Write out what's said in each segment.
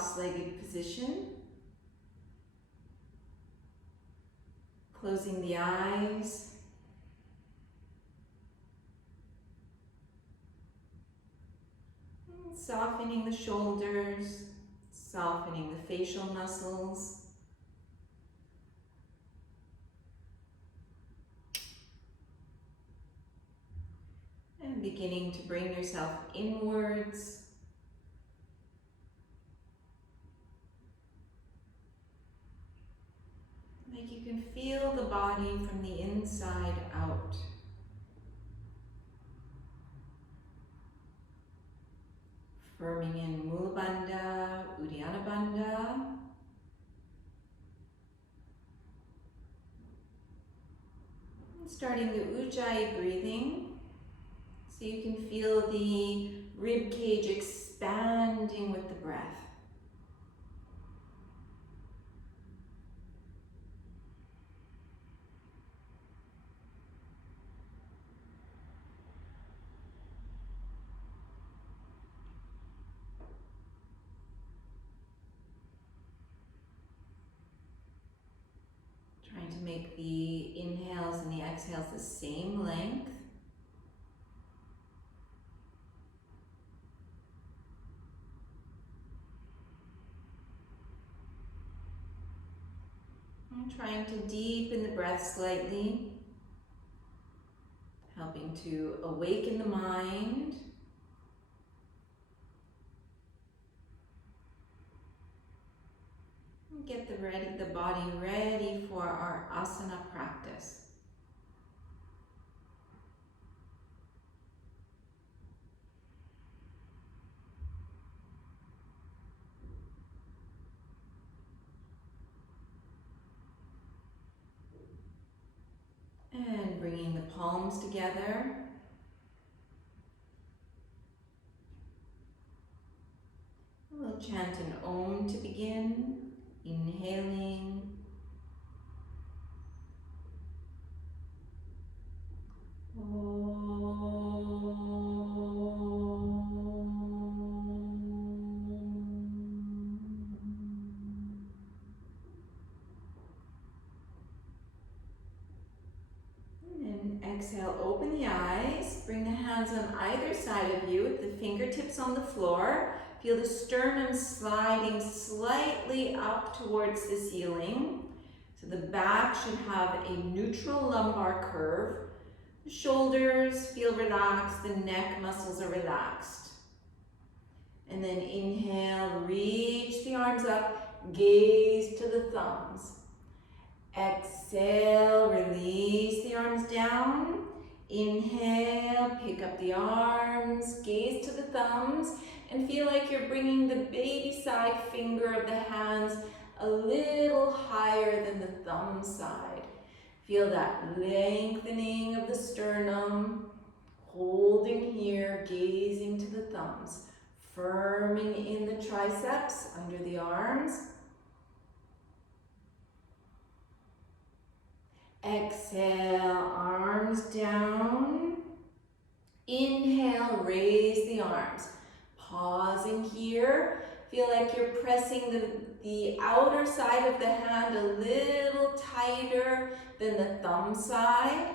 cross-legged position. Closing the eyes. Softening the shoulders, softening the facial muscles. And beginning to bring yourself inwards. Like you can feel the body from the inside out. Firming in Mula Bandha, Uddiyana Bandha. Starting the Ujjayi breathing, so you can feel the rib cage expanding with the breath. Trying to make the inhales and the exhales the same length. And trying to deepen the breath slightly, helping to awaken the mind. Get the body ready for our asana practice. And bringing the palms together. We'll chant an Om to begin. Inhaling, and exhale, open the eyes, bring the hands on either side of you with the fingertips on the floor. Feel the sternum sliding slightly up towards the ceiling. So the back should have a neutral lumbar curve. The shoulders feel relaxed, the neck muscles are relaxed. And then inhale, reach the arms up, gaze to the thumbs. Exhale, release the arms down. Inhale, pick up the arms, gaze to the thumbs, and feel like you're bringing the baby side finger of the hands a little higher than the thumb side. Feel that lengthening of the sternum, holding here, gazing to the thumbs, firming in the triceps under the arms. Exhale, arms down. Inhale, raise the arms. Pausing here, feel like you're pressing the outer side of the hand a little tighter than the thumb side.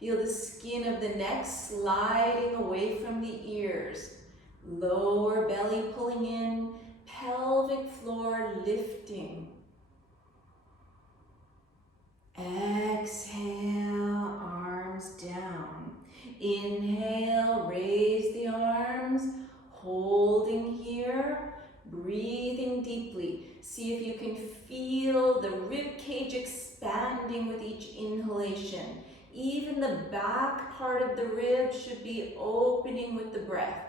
Feel the skin of the neck sliding away from the ears. Lower belly pulling in, pelvic floor lifting. Exhale, arms down. Inhale, raise the arms. Holding here, breathing deeply. See if you can feel the rib cage expanding with each inhalation. Even the back part of the rib should be opening with the breath.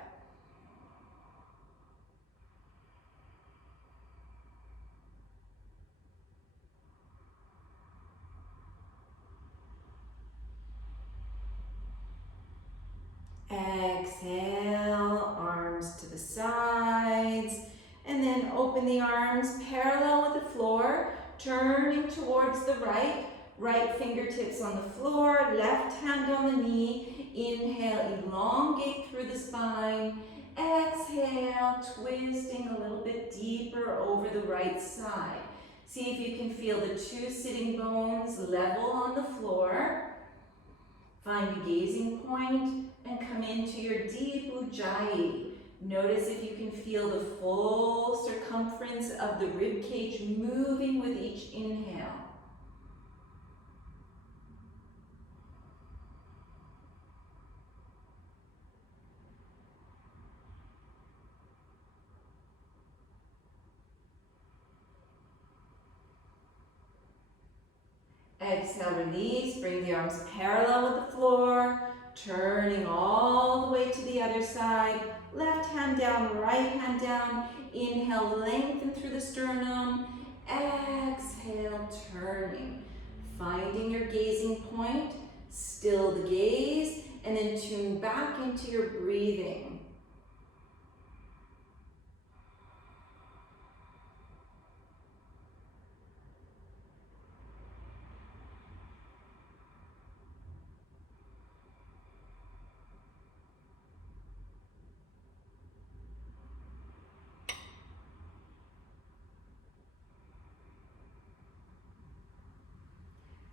Exhale, arms to the sides, and then open the arms parallel with the floor, turning towards the right. Right fingertips on the floor, left hand on the knee. Inhale, elongate through the spine. Exhale, twisting a little bit deeper over the right side. See if you can feel the two sitting bones level on the floor. Find your gazing point and come into your deep ujjayi. Notice if you can feel the full circumference of the rib cage moving with each inhale. Exhale, release, bring the arms parallel with the floor, turning all the way to the other side. Left hand down, right hand down. Inhale, lengthen through the sternum. Exhale, turning. Finding your gazing point, still the gaze, and then tune back into your breathing.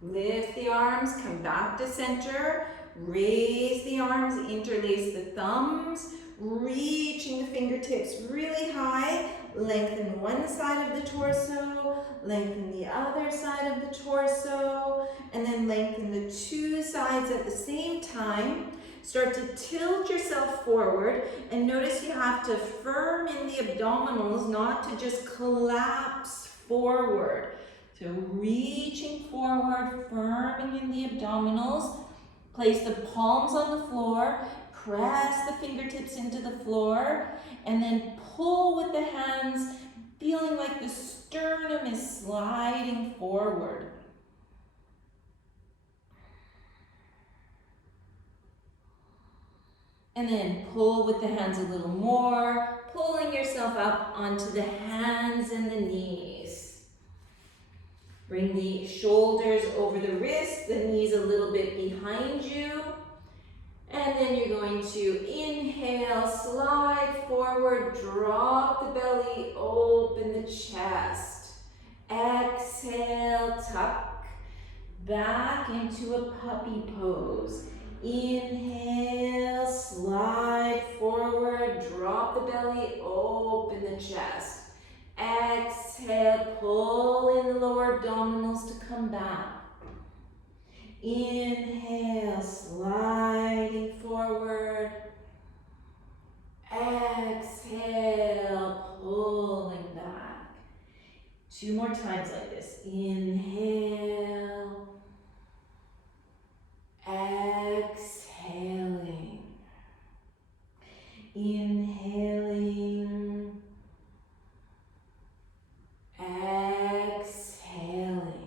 Lift the arms, come back to center. Raise the arms, interlace the thumbs, reaching the fingertips really high. Lengthen one side of the torso, lengthen the other side of the torso, and then lengthen the two sides at the same time. Start to tilt yourself forward, and notice you have to firm in the abdominals, not to just collapse forward. So reaching forward, firming in the abdominals. Place the palms on the floor, press the fingertips into the floor, and then pull with the hands, feeling like the sternum is sliding forward. And then pull with the hands a little more, pulling yourself up onto the hands and the knees. Bring the shoulders over the wrists, the knees a little bit behind you. And then you're going to inhale, slide forward, drop the belly, open the chest. Exhale, tuck back into a puppy pose. Inhale, slide forward, drop the belly, open the chest. Exhale, pull in the lower abdominals to come back. Inhale, sliding forward. Exhale, pulling back. Two more times like this. Inhale. Exhaling. Inhaling. Exhaling.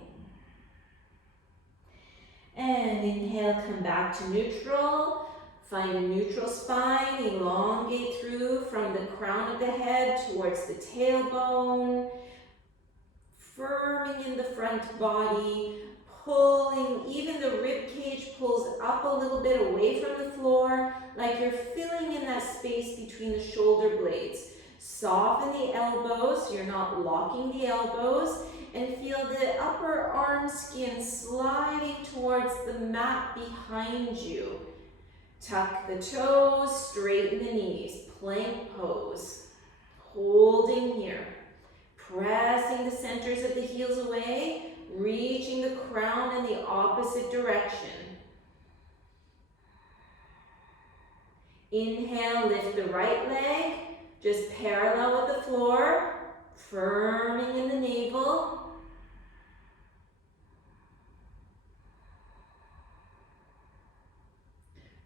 And inhale, come back to neutral. Find a neutral spine, elongate through from the crown of the head towards the tailbone. Firming in the front body, pulling, even the rib cage pulls up a little bit away from the floor, like you're filling in that space between the shoulder blades. Soften the elbows, so you're not locking the elbows, and feel the upper arm skin sliding towards the mat behind you. Tuck the toes, straighten the knees, plank pose. Holding here. Pressing the centers of the heels away, reaching the crown in the opposite direction. Inhale, lift the right leg, just parallel with the floor, firming in the navel.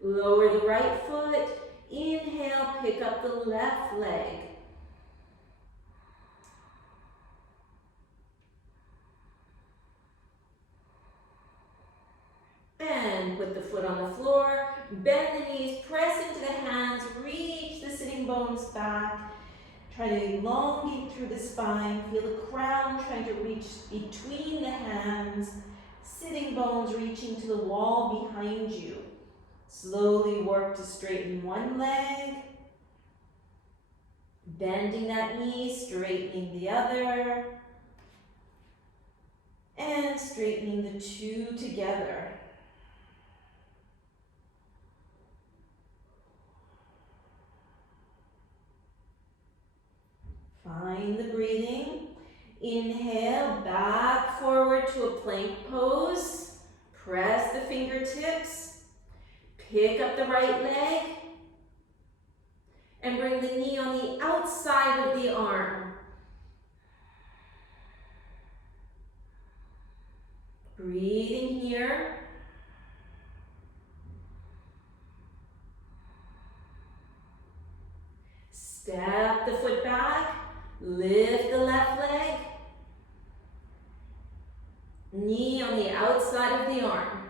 Lower the right foot, inhale, pick up the left leg. And put the foot on the floor, bend the knees, press into the hands, reach the sitting bones back. Try to elongate through the spine, feel the crown trying to reach between the hands, sitting bones reaching to the wall behind you. Slowly work to straighten one leg, Bending that knee, straightening the other, and straightening the two together. Find the breathing. Inhale, back forward to a plank pose. Press the fingertips. Pick up the right leg. And bring the knee on the outside of the arm. Breathing here. Step the foot back. Lift the left leg. Knee on the outside of the arm.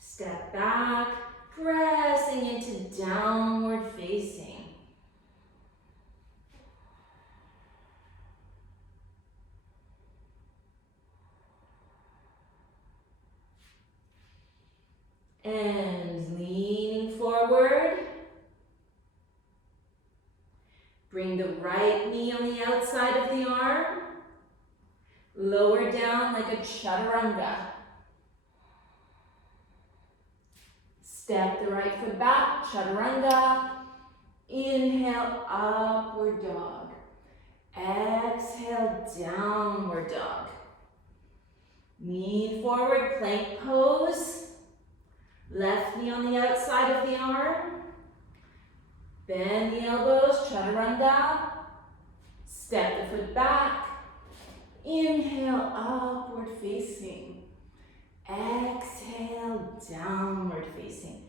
Step back, pressing into downward facing. And leaning forward. Bring the right knee on the outside of the arm. Lower down like a chaturanga. Step the right foot back, chaturanga. Inhale, upward dog. Exhale, downward dog. Lean forward, plank pose. Left knee on the outside of the arm. Bend the elbows, chaturanga. Step the foot back. Inhale, upward facing. Exhale, downward facing.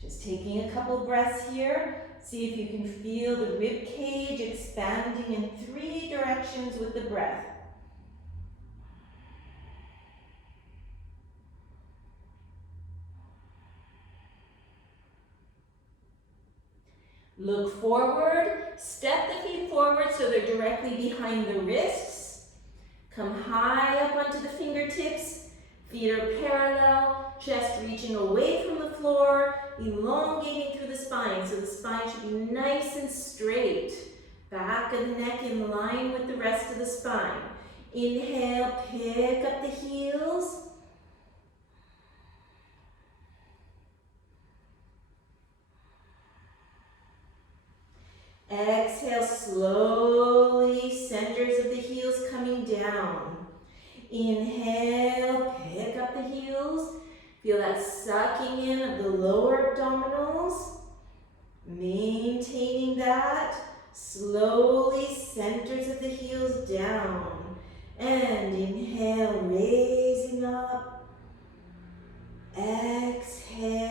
Just taking a couple breaths here. See if you can feel the rib cage expanding in 3 directions with the breath. Look forward, step the feet forward so they're directly behind the wrists. Come high up onto the fingertips. Feet are parallel, chest reaching away from the floor, elongating through the spine. So the spine should be nice and straight. Back of the neck in line with the rest of the spine. Inhale, pick up the heels. Exhale, slowly, centers of the heels coming down. Inhale, pick up the heels. Feel that sucking in of the lower abdominals. Maintaining that. Slowly, centers of the heels down. And inhale, raising up. Exhale,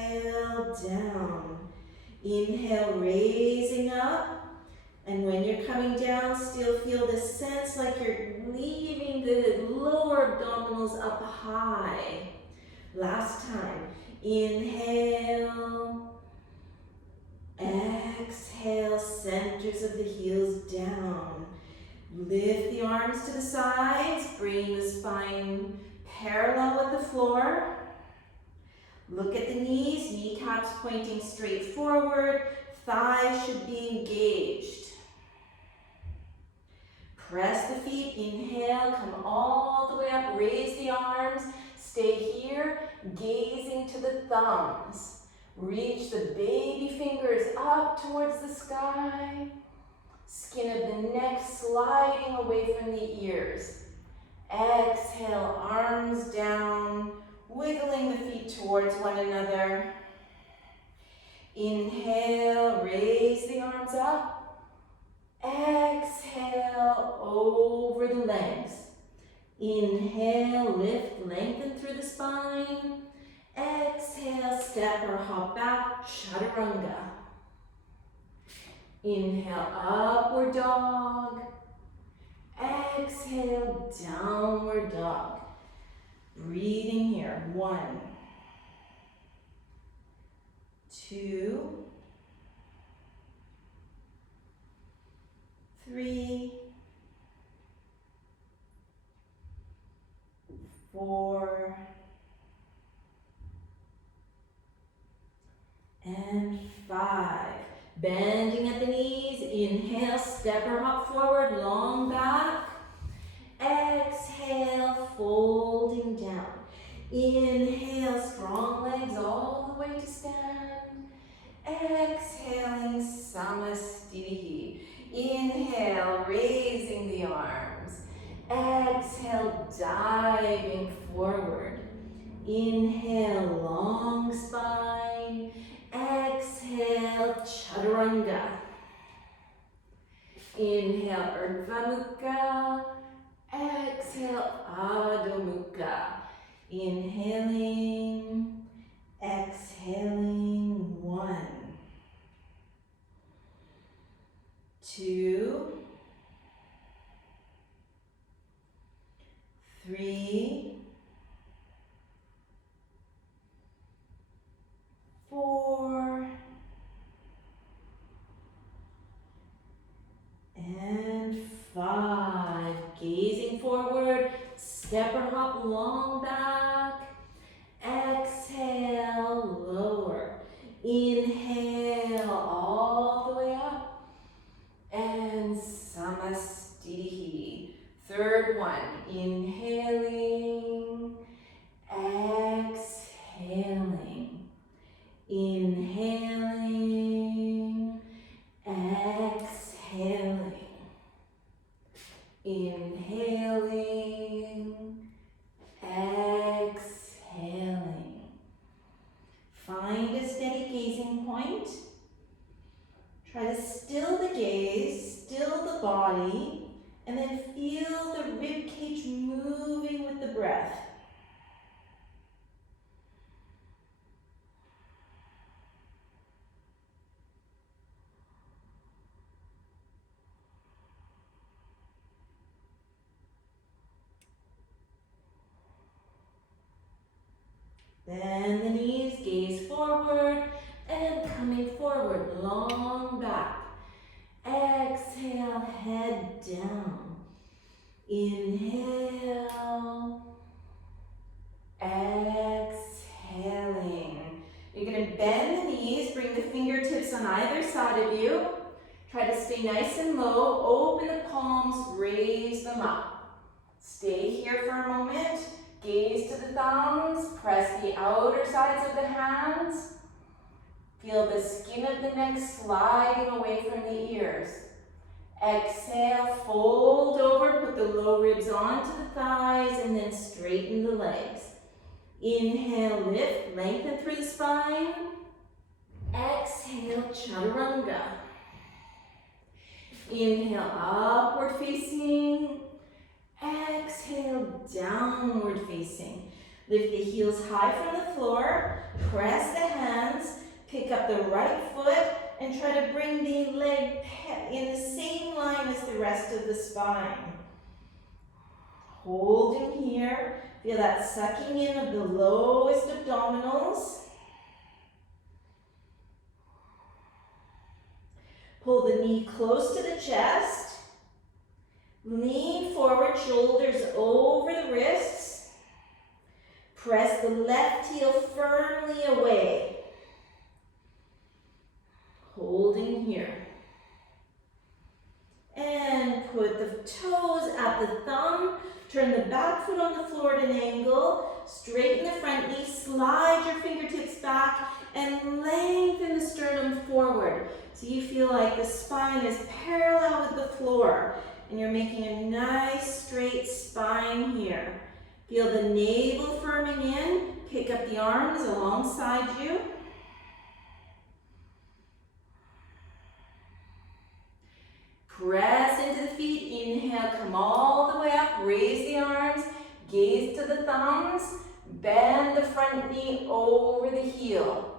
down. Inhale, raising up. And when you're coming down, still feel the sense like you're leaving the lower abdominals up high. Last time. Inhale. Exhale, centers of the heels down. Lift the arms to the sides, bring the spine parallel with the floor. Look at the knees, kneecaps pointing straight forward. Thighs should be engaged. Press the feet, inhale, come all the way up, raise the arms, stay here, gazing to the thumbs. Reach the baby fingers up towards the sky. Skin of the neck sliding away from the ears. Exhale, arms down, wiggling the feet towards one another. Inhale, raise the arms up. Exhale, over the legs. Inhale, lift, lengthen through the spine. Exhale, step or hop back, chaturanga. Inhale, upward dog. Exhale, downward dog. Breathing here. 1, 2, 3, 4, and 5. Bending at the knees, inhale, step arm up forward, long back. Exhale, folding down. Inhale, strong legs all the way to stand. Exhaling, Samastitihi. Inhale, raising the arms. Exhale, diving forward. Inhale, long spine. Exhale, Chaturanga. Inhale, Urdhva Mukha. Exhale, Adho Mukha. Inhaling, exhaling, 1, 2, 3, 4, and 5. Gazing forward, step or hop, long back. Exhale, lower. Inhale, all the way up. And Samastitihi. Third one, inhaling, exhaling. Inhaling, exhaling. Inhaling, exhaling. Find a steady gazing point. Try to still the gaze, still the body, and then feel the rib cage moving with the breath. Bend the knees, gaze forward, and coming forward, long back. Exhale, head down. Inhale, exhaling. You're going to bend the knees, bring the fingertips on either side of you. Try to stay nice and low, open the palms, raise them up. Stay here for a moment. Gaze to the thumbs, press the outer sides of the hands. Feel the skin of the neck sliding away from the ears. Exhale, fold over, put the low ribs onto the thighs, and then straighten the legs. Inhale, lift, lengthen through the spine. Exhale, Chaturanga. Inhale, upward facing. Exhale, downward facing. Lift the heels high from the floor, press the hands, pick up the right foot, and try to bring the leg in the same line as the rest of the spine. Holding here, feel that sucking in of the lowest abdominals. Pull the knee close to the chest. Lean forward, shoulders over the wrists. Press the left heel firmly away. Holding here. And put the toes at the thumb. Turn the back foot on the floor at an angle. Straighten the front knee. Slide your fingertips back and lengthen the sternum forward. So you feel like the spine is parallel with the floor. And you're making a nice straight spine here. Feel the navel firming in. Pick up the arms alongside you. Press into the feet. Inhale, come all the way up. Raise the arms. Gaze to the thumbs. Bend the front knee over the heel.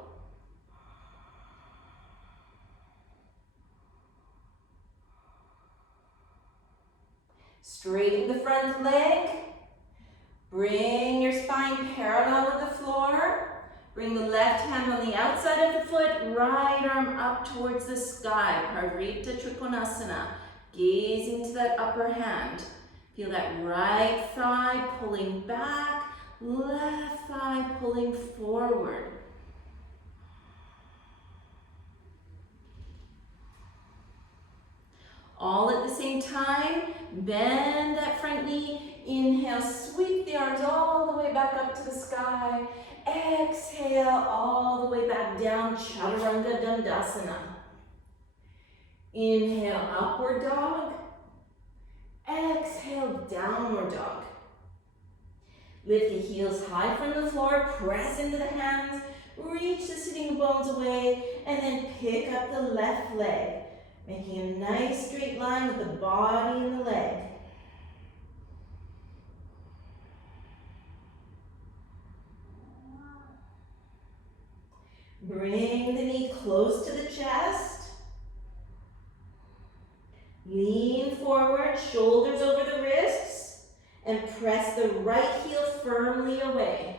Straighten the front leg. Bring your spine parallel with the floor. Bring the left hand on the outside of the foot, right arm up towards the sky. Parvrita Trikonasana. Gaze into that upper hand. Feel that right thigh pulling back. left thigh pulling forward. All at the same time, bend that front knee. Inhale, sweep the arms all the way back up to the sky. Exhale, all the way back down, Chaturanga Dandasana. Inhale, upward dog. Exhale, downward dog. Lift the heels high from the floor, press into the hands, reach the sitting bones away, and then pick up the left leg, making a nice straight line with the body and the leg. Bring the knee close to the chest. Lean forward, shoulders over the wrists, and press the right heel firmly away.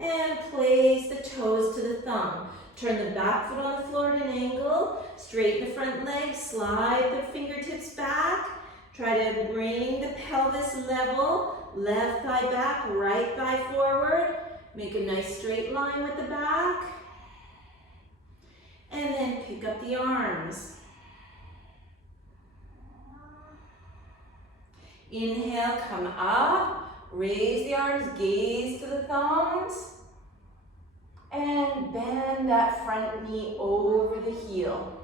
And place the toes to the thumb. Turn the back foot on the floor at an angle. Straighten the front leg, slide the fingertips back. Try to bring the pelvis level. Left thigh back, right thigh forward. Make a nice straight line with the back. And then pick up the arms. Inhale, come up. Raise the arms, gaze to the thumbs. And bend that front knee over the heel.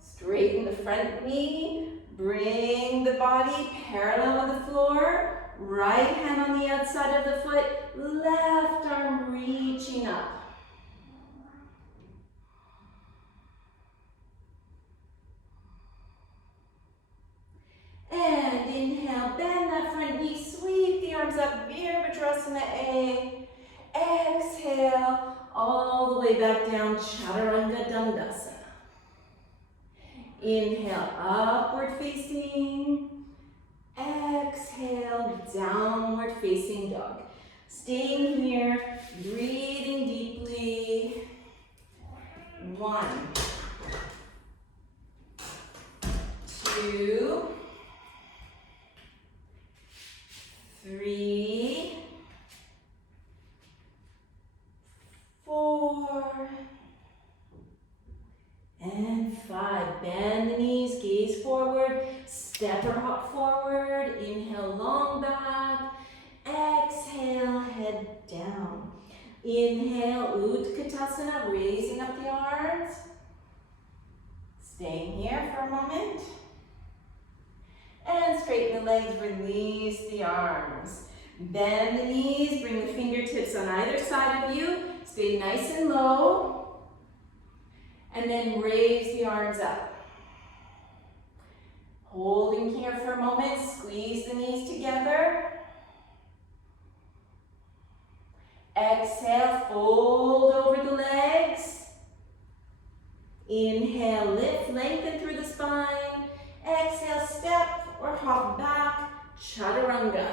Straighten the front knee. Bring the body parallel with the floor. Right hand on the outside of the foot. Left arm reaching up. And inhale, bend that front knee, sweep the arms up, Virabhadrasana A. Exhale, all the way back down, Chaturanga Dandasana. Inhale, upward facing. Exhale, downward facing dog. Staying here, breathing deeply. 1, 2, 3, 4, and 5. Bend the knees, gaze forward, step or hop forward. Inhale, long back. Exhale, head down. Inhale, Utkatasana, raising up the arms. Staying here for a moment. And straighten the legs, release the arms. Bend the knees, bring the fingertips on either side of you. Stay nice and low. And then raise the arms up. Holding here for a moment, squeeze the knees together. Exhale, fold over the legs. Inhale, lift, lengthen through the spine. Exhale, step or hop back, Chaturanga.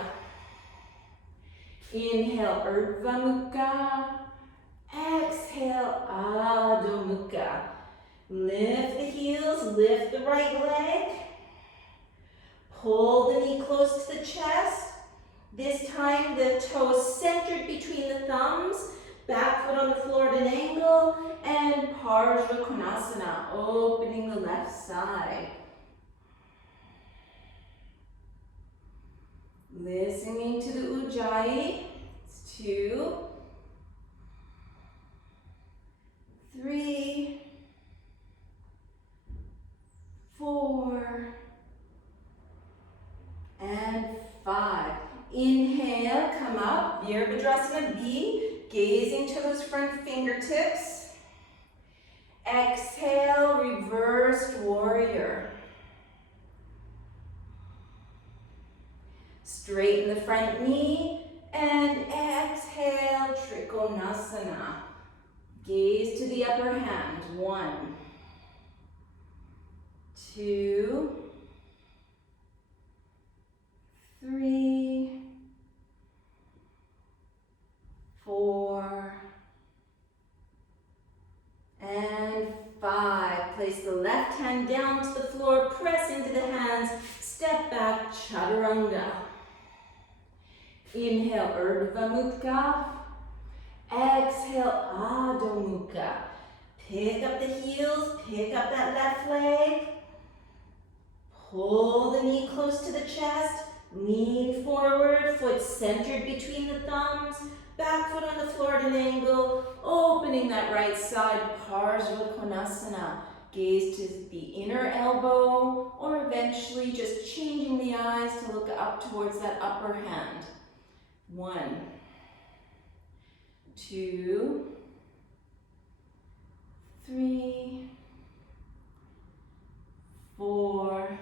Inhale, Urdhva Mukha. Exhale, Adho Mukha. Lift the heels, lift the right leg. Pull the knee close to the chest. This time the toes centered between the thumbs. Back foot on the floor at an angle. And Parsva Konasana, opening the left side. Listening to the Ujjayi. It's 2, 3, 4, and 5. Inhale, come up, Virabhadrasana B, gazing to those front fingertips. Exhale, reversed warrior. Straighten the front knee, and exhale, Trikonasana. Gaze to the upper hand. 1, 2, 3, 4, and 5. Place the down to the floor, press into the hands, step back, chaturanga. Inhale, Urdhva Mukha. Exhale, Adho Mukha. Pick up the heels, pick up that left leg. Pull the knee close to the chest. Lean forward, foot centered between the thumbs. Back foot on the floor at an angle. Opening that right side, Parsva Konasana. Gaze to the inner elbow, or eventually just changing the eyes to look up towards that upper hand. 1, 2, 3, 4,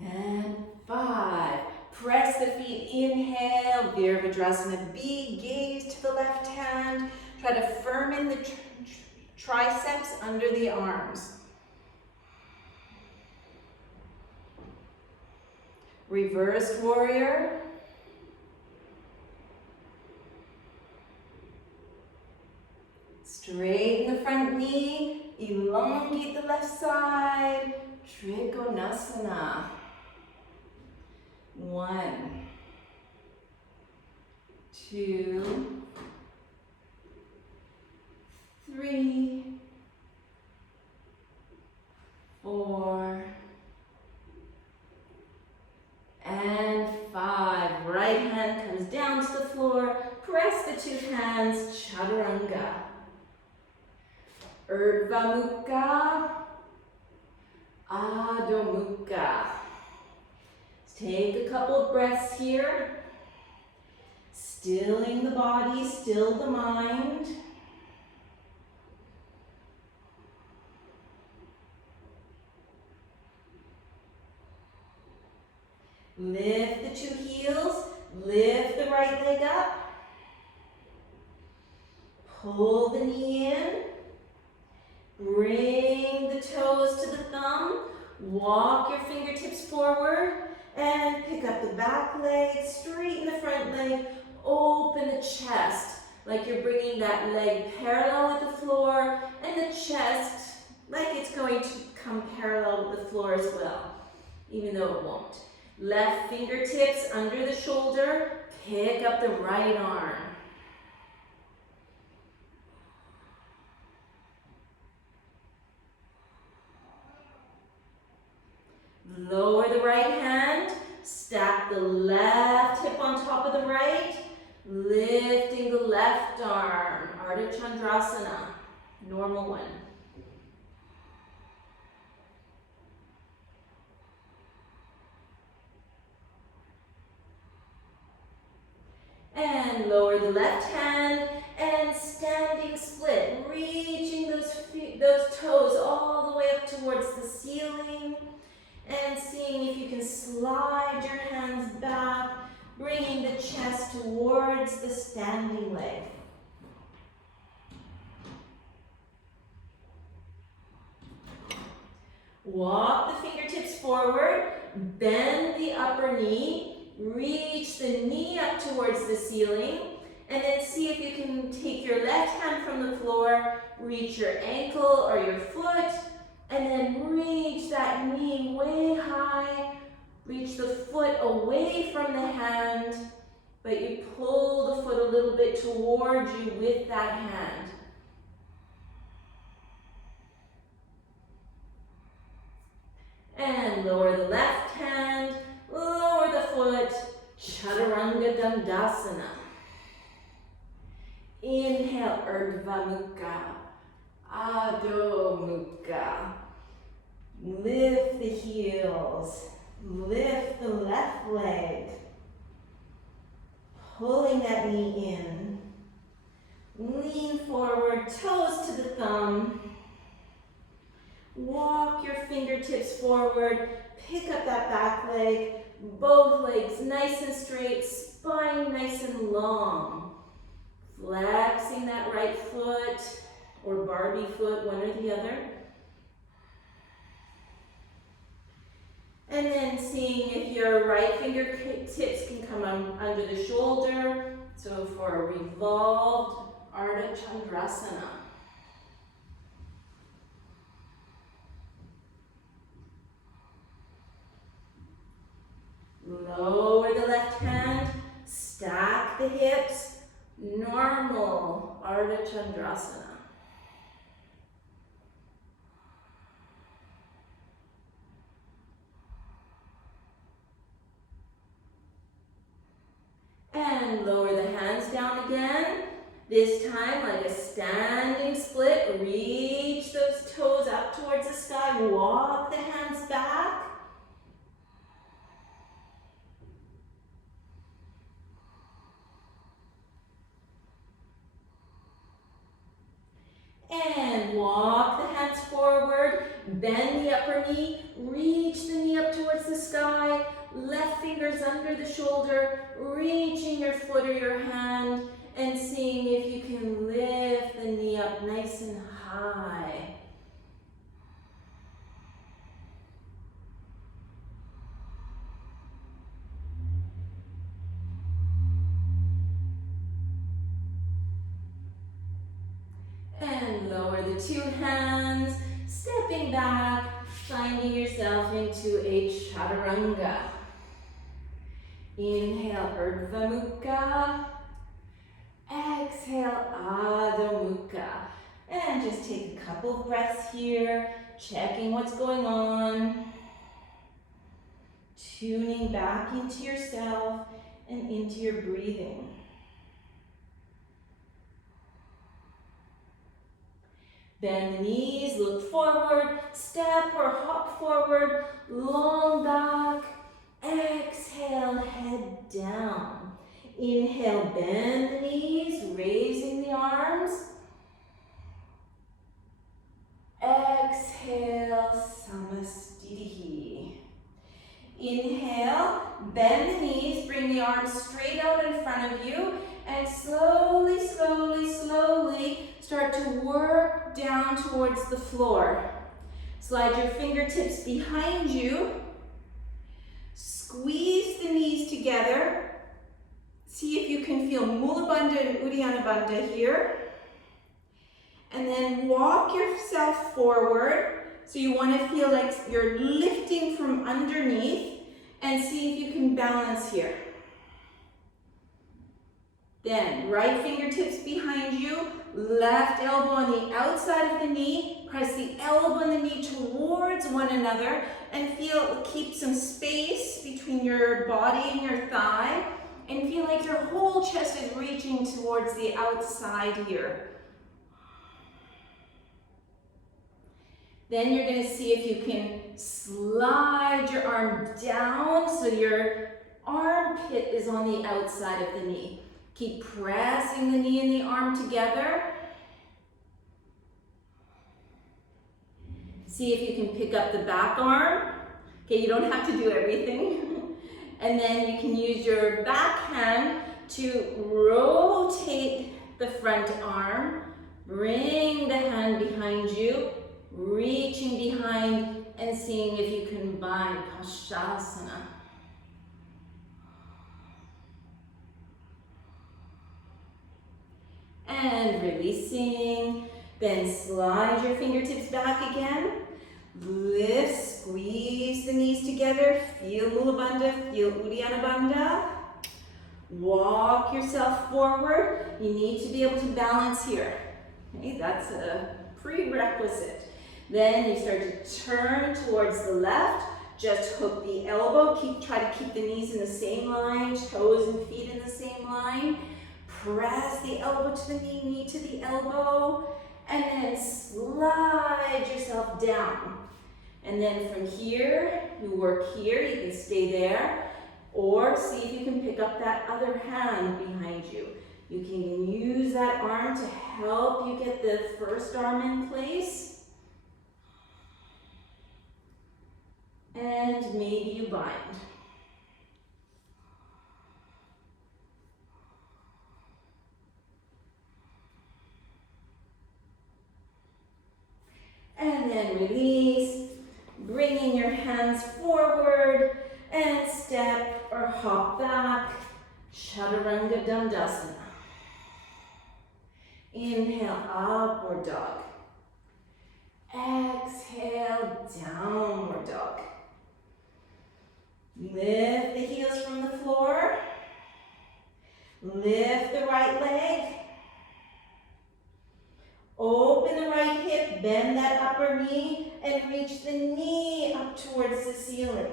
and 5. Press the feet, inhale, Virabhadrasana, big gaze to the left hand. Try to firm in the triceps under the arms. Reversed warrior. Straighten the front knee, elongate the left side, Trikonasana. 1, 2, 3, 4, and 5. Right hand comes down to the floor. Press the two hands, chaturanga. Urdhva Mukha, Adho Mukha. Take a couple of breaths here. Stilling the body, still the mind. Lift the two heels, lift the right leg up. Pull the knee in. Bring the toes to the thumb. Walk your fingertips forward and pick up the back leg, straighten the front leg, open the chest like you're bringing that leg parallel with the floor and the chest like it's going to come parallel with the floor as well, even though it won't. Left fingertips under the shoulder, pick up the right arm. Lower the right hand, stack the left hip on top of the right, lifting the left arm, Ardha Chandrasana, normal one. And lower the left hand and standing split, reaching those toes all the way up towards the ceiling and seeing if you can slide your hands back, bringing the chest towards the standing leg. Walk the fingertips forward, bend the upper knee, reach the knee up towards the ceiling, and then see if you can take your left hand from the floor, reach your ankle or your foot, and then reach that knee way high, reach the foot away from the hand, but you pull the foot a little bit towards you with that hand. And lower the left hand, lower the foot, Chaturanga Dandasana. Inhale, Urdhva Mukha, Adho Mukha. Lift the heels, lift the left leg, pulling that knee in. Lean forward, toes to the thumb. Walk your fingertips forward, pick up that back leg, both legs nice and straight, spine nice and long. Flexing that right foot or Barbie foot, one or the other. And then seeing if your right fingertips can come under the shoulder. So for a revolved Ardha Chandrasana. the hips, normal Ardha Chandrasana. And lower the hands down again. This time, like a standing split, reach those toes up towards the sky, walk the hands back. And walk the hands forward, bend the upper knee, reach the knee up towards the sky, left fingers under the shoulder, reaching your foot or your hand, and seeing if you can lift the knee up nice and high. And lower the two hands, stepping back, finding yourself into a chaturanga. Inhale, Urdhva Mukha. Exhale, Adho Mukha. And just take a couple of breaths here, checking what's going on. Tuning back into yourself and into your breathing. Bend the knees, look forward, step or hop forward, long back. Exhale, head down. Inhale, bend the knees, raising the arms. Exhale, Samastitihi. Inhale, bend the knees, bring the arms straight out in front of you, and slowly, slowly, slowly start to work down towards the floor. Slide your fingertips behind you. Squeeze the knees together. See if you can feel Mula Bandha and Uddiyana Bandha here. And then walk yourself forward. So you want to feel like you're lifting from underneath, and see if you can balance here. Then right fingertips behind you, left elbow on the outside of the knee, press the elbow and the knee towards one another, and keep some space between your body and your thigh, and feel like your whole chest is reaching towards the outside here. Then you're going to see if you can slide your arm down so your armpit is on the outside of the knee. Keep pressing the knee and the arm together. See if you can pick up the back arm. Okay, you don't have to do everything. And then you can use your back hand to rotate the front arm. Bring the hand behind you, reaching behind and seeing if you can bind Pashasana. And releasing, then slide your fingertips back again. Lift, squeeze the knees together, feel Mula Bandha, feel Uddiyana Bandha. Walk yourself forward. You need to be able to balance here. Okay, that's a prerequisite. Then you start to turn towards the left. Just hook the elbow. Try to keep the knees in the same line, toes and feet in the same line. Press the elbow to the knee, knee to the elbow, and then slide yourself down. And then from here, you work here, you can stay there, or see if you can pick up that other hand behind you. You can use that arm to help you get the first arm in place. And maybe you bind. And then release, bringing your hands forward and step or hop back, Chaturanga Dandasana. Inhale, upward dog. Exhale, downward dog. Lift the heels from the floor. Lift right leg. Open the right hip, bend that upper knee, and reach the knee up towards the ceiling.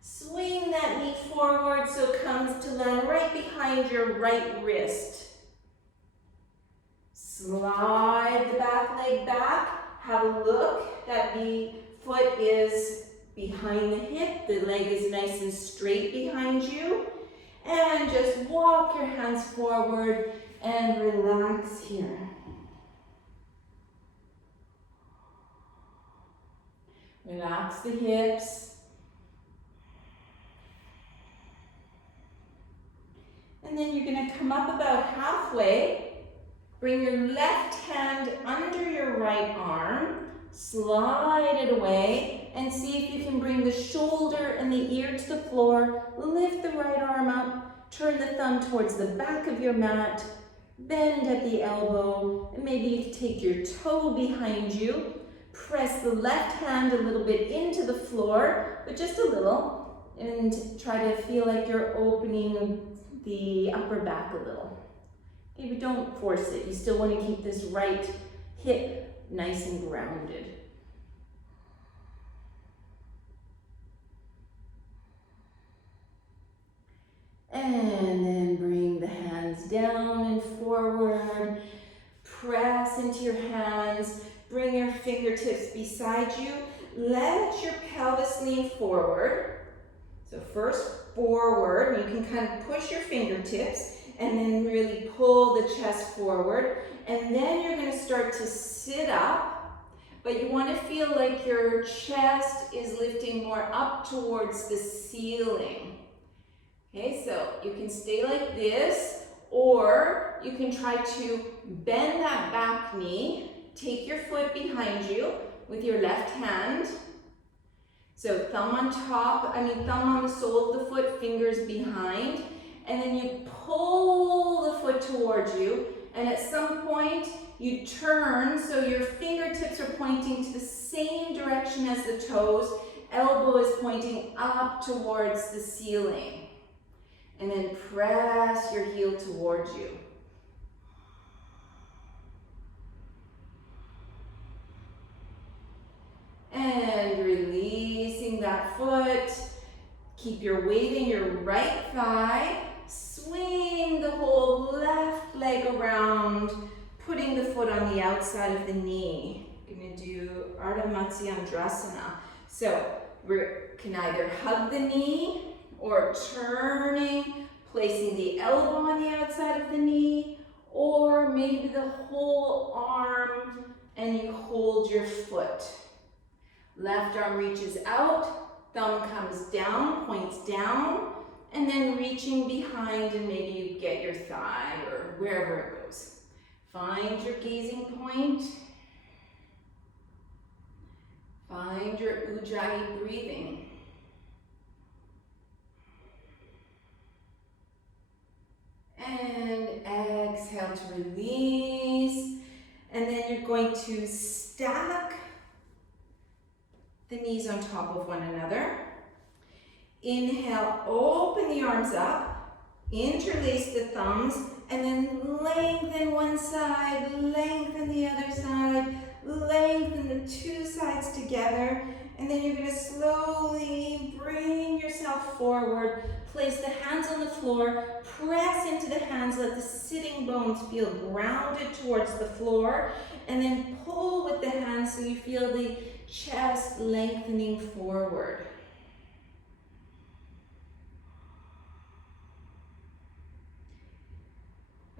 Swing that knee forward so it comes to land right behind your right wrist. Slide the back leg back. Have a look that the foot is behind the hip. The leg is nice and straight behind you. And just walk your hands forward and relax here. Relax the hips. And then you're going to come up about halfway. Bring your left hand under your right arm. Slide it away and see if you can bring the shoulder and the ear to the floor. Lift the right arm up. Turn the thumb towards the back of your mat. Bend at the elbow. And maybe you can take your toe behind you. Press the left hand a little bit into the floor, but just a little. And try to feel like you're opening the upper back a little. Okay, but don't force it. You still want to keep this right hip nice and grounded. And then bring the hands down and forward. Press into your hands. Bring your fingertips beside you. Let your pelvis lean forward. So first forward. You can kind of push your fingertips and then really pull the chest forward. And then you're going to start to sit up, but you want to feel like your chest is lifting more up towards the ceiling. Okay, so you can stay like this, or you can try to bend that back knee. Take your foot behind you with your left hand. So thumb on the sole of the foot, fingers behind. And then you pull the foot towards you, and at some point you turn so your fingertips are pointing to the same direction as the toes. Elbow is pointing up towards the ceiling. And then press your heel towards you. And releasing that foot. Keep your weight in your right thigh. Swing the whole left leg around, putting the foot on the outside of the knee. We're going to do Ardha Matsyendrasana. So we can either hug the knee or turning, placing the elbow on the outside of the knee, or maybe the whole arm and you hold your foot. Left arm reaches out, thumb comes down, points down, and then reaching behind, and maybe you get your thigh or wherever it goes. Find your gazing point. Find your Ujjayi breathing. And exhale to release. And then you're going to stack the knees on top of one another. Inhale, open the arms up, interlace the thumbs, and then lengthen one side, lengthen the other side, lengthen the two sides together, and then you're going to slowly bring yourself forward. Place the hands on the floor, press into the hands, let the sitting bones feel grounded towards the floor, and then pull with the hands so you feel the chest lengthening forward.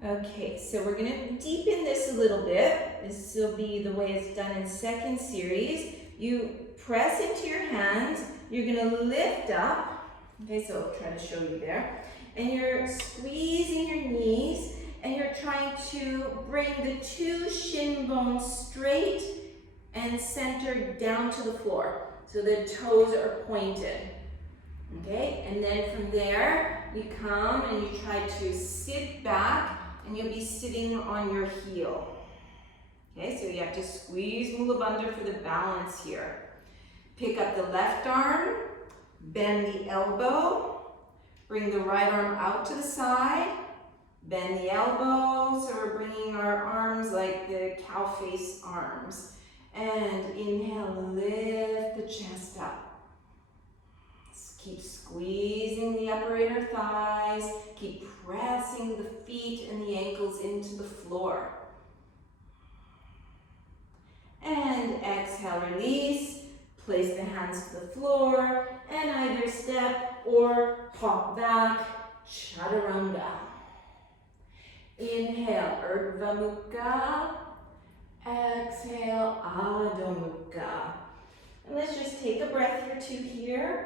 Okay, so we're going to deepen this a little bit. This will be the way it's done in second series. You press into your hands, you're going to lift up. Okay, so I'll try to show you there. And you're squeezing your knees, and you're trying to bring the two shin bones straight and centered down to the floor. So the toes are pointed. Okay, and then from there, you come and you try to sit back, and you'll be sitting on your heel. Okay, so you have to squeeze Mula Bandha for the balance here. Pick up the left arm, bend the elbow, Bring the right arm out to the side. Bend the elbow, so we're bringing our arms like the cow face arms. And inhale, lift the chest up. Keep squeezing the upper inner thighs. Keep pressing the feet and the ankles into the floor. And exhale, release. Place the hands to the floor and either step or hop back, chaturanga. Inhale, Urdhva Mukha. Exhale, Adho Mukha. And let's just take a breath or two here.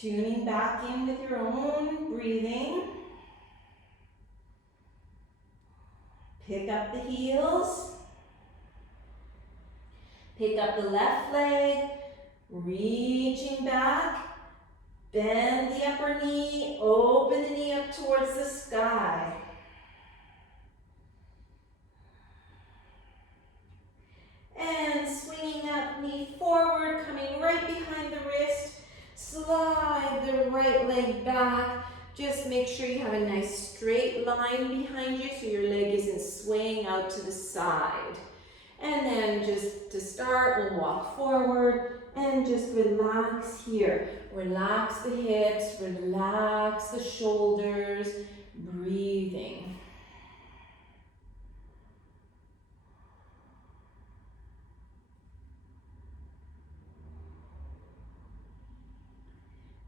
Tuning back in with your own breathing. Pick up the heels. Pick up the left leg, reaching back. Bend the upper knee, open the knee up towards the sky. And swinging that knee forward, coming right behind the wrist. Slide the right leg back. Just make sure you have a nice straight line behind you so your leg isn't swaying out to the side. And then just to start, we'll walk forward and just relax here. Relax the hips, relax the shoulders, breathing.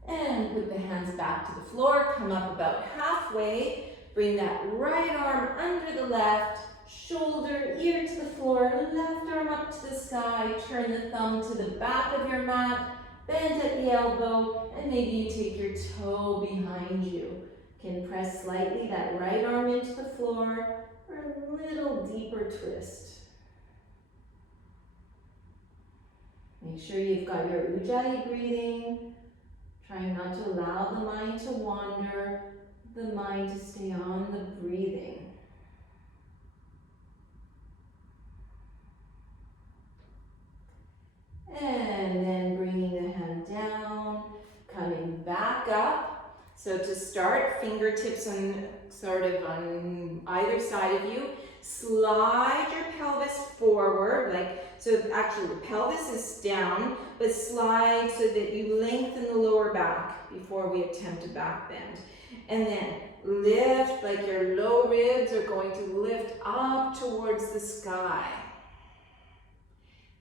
And put the hands back to the floor, come up about halfway, bring that right arm under the left, shoulder, ear to the floor, left arm up to the sky, turn the thumb to the back of your mat, bend at the elbow, and maybe you take your toe behind you. Can press slightly that right arm into the floor for a little deeper twist. Make sure you've got your Ujjayi breathing. Trying not to allow the mind to wander, the mind to stay on the breathing. And then bringing the hand down, coming back up. So to start, fingertips on either side of you. Slide your pelvis forward, so actually the pelvis is down, but slide so that you lengthen the lower back before we attempt a back bend. And then lift like your low ribs are going to lift up towards the sky.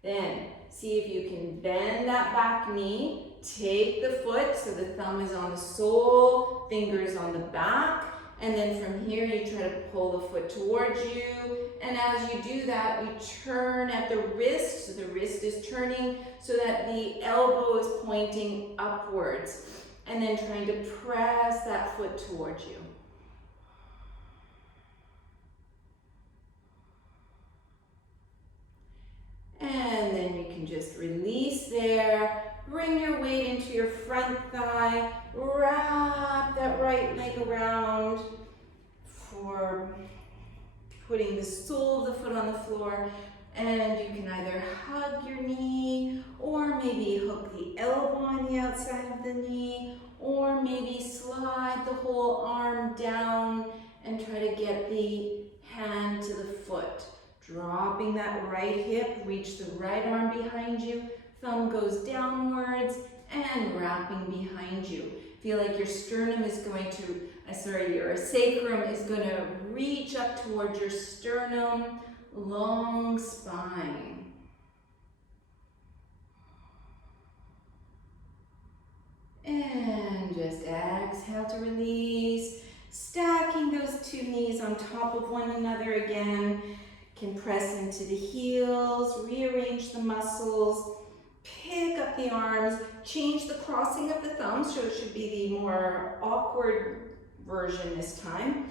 Then see if you can bend that back knee, take the foot, so the thumb is on the sole, fingers on the back, and then from here you try to pull the foot towards you. And as you do that, you turn at the wrist, so the wrist is turning so that the elbow is pointing upwards. And then trying to press that foot towards you. And then you can just release there. Bring your weight into your front thigh. Wrap that right leg around for putting the sole of the foot on the floor. And you can either hug your knee, or maybe hook the elbow on the outside of the knee, or maybe slide the whole arm down and try to get the hand to the foot. Dropping that right hip, reach the right arm behind you, thumb goes downwards, and wrapping behind you. Feel like your sternum is going to, your sacrum is going to reach up towards your sternum, long spine. And just exhale to release, stacking those two knees on top of one another again. Can press into the heels, rearrange the muscles, pick up the arms, change the crossing of the thumbs, so it should be the more awkward version this time.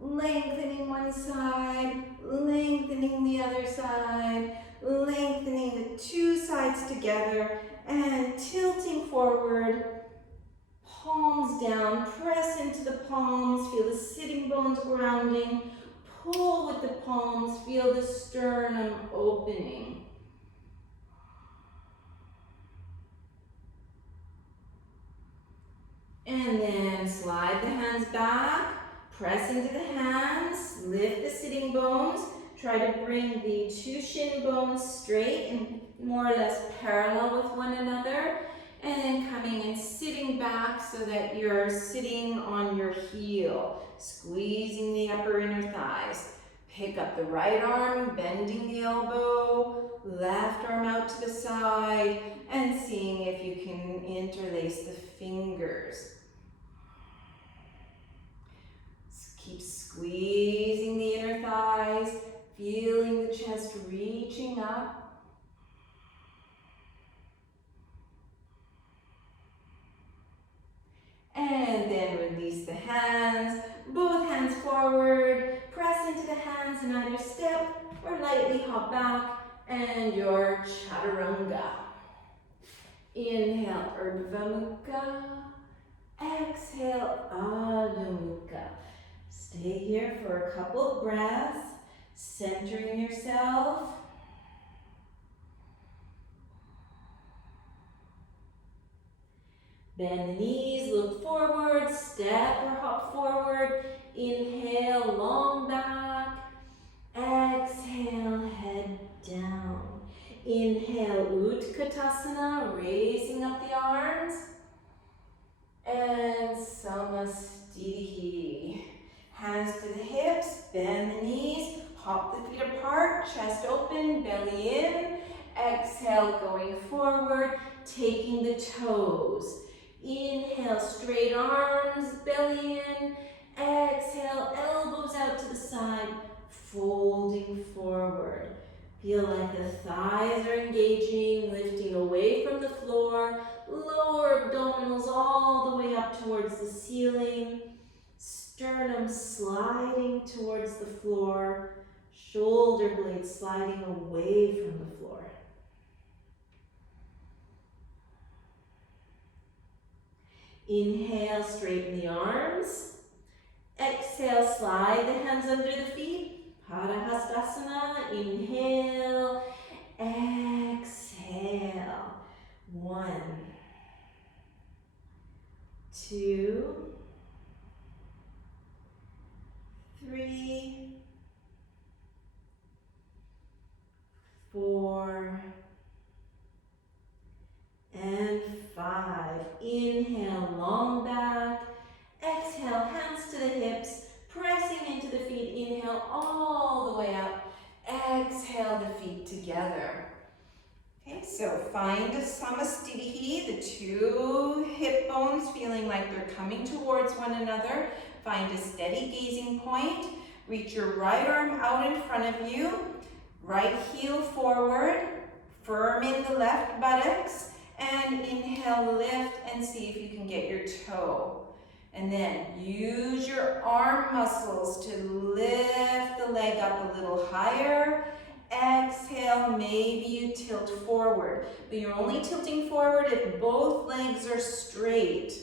Lengthening one side, lengthening the other side, lengthening the two sides together, and tilting forward, palms down, press into the palms, feel the sitting bones grounding, pull with the palms, feel the sternum opening. And then slide the hands back, press into the hands, lift the sitting bones. Try to bring the two shin bones straight and more or less parallel with one another. And then coming and sitting back so that you're sitting on your heel, squeezing the upper inner thighs. Pick up the right arm, bending the elbow, left arm out to the side, and seeing if you can interlace the fingers. Keep squeezing the inner thighs, feeling the chest reaching up. And then release the hands, both hands forward, press into the hands in either step or lightly hop back, and your chaturanga. Inhale, Urdhva Mukha. Exhale, Adho Mukha. Stay here for a couple of breaths, centering yourself. Bend the knees, look forward, step or hop forward. Inhale, long back. Exhale, head down. Inhale, Utkatasana, raising up the arms. And Samastitihi. Hands to the hips, bend the knees, hop the feet apart, chest open, belly in. Exhale, going forward, taking the toes. Inhale, straight arms, belly in. Exhale, elbows out to the side, folding forward. Feel like the thighs are engaging, lifting away from the floor, lower abdominals all the way up towards the ceiling, sternum sliding towards the floor, shoulder blades sliding away from the floor. Inhale, straighten the arms. Exhale, slide the hands under the feet. Parahastasana, inhale, exhale. 1, 2, 3, 4, and 5. Inhale, long back. Exhale, hands to the hips, pressing into the feet. Inhale all the way up. Exhale the feet together. Okay, so find a Samastitihi, the two hip bones feeling like they're coming towards one another. Find a steady gazing point. Reach your right arm out in front of you. Right heel forward. Firm in the left buttocks. And inhale, lift, and see if you can get your toe. And then use your arm muscles to lift the leg up a little higher. Exhale, maybe you tilt forward. But you're only tilting forward if both legs are straight.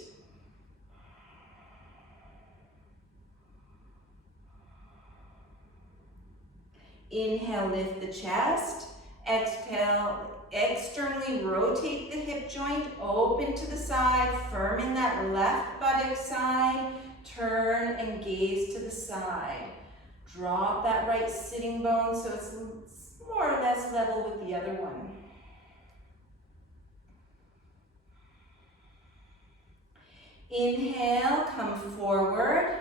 Inhale, lift the chest. Exhale, externally rotate the hip joint, open to the side, firm in that left buttock side, turn and gaze to the side. Drop that right sitting bone so it's more or less level with the other one. Inhale, come forward.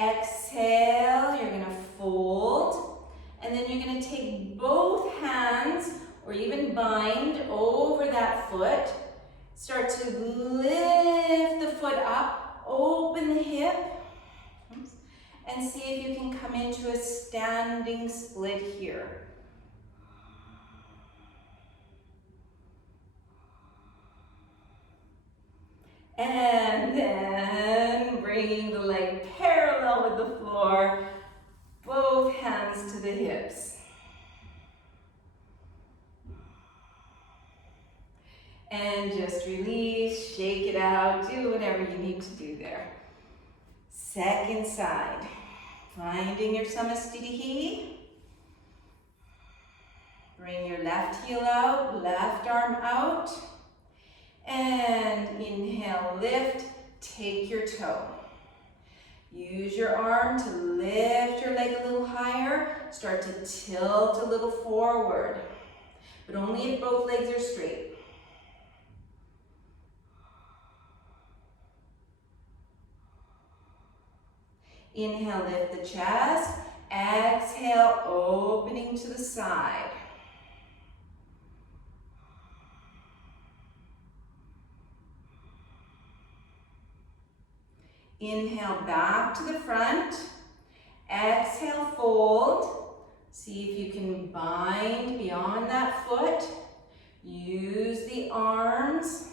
Exhale, you're gonna fold. And then you're going to take both hands, or even bind over that foot. Start to lift the foot up, open the hip, and see if you can come into a standing split here. And then bringing the leg parallel with the floor. Both hands to the hips. And just release, shake it out, do whatever you need to do there. Second side. Finding your Samastitihi. Bring your left heel out, left arm out. And inhale, lift. take your toe. Use your arm to lift your leg a little higher. Start to tilt a little forward, but only if both legs are straight. Inhale, lift the chest. Exhale, opening to the side. Inhale, back to the front. Exhale, fold. See if you can bind beyond that foot. Use the arms.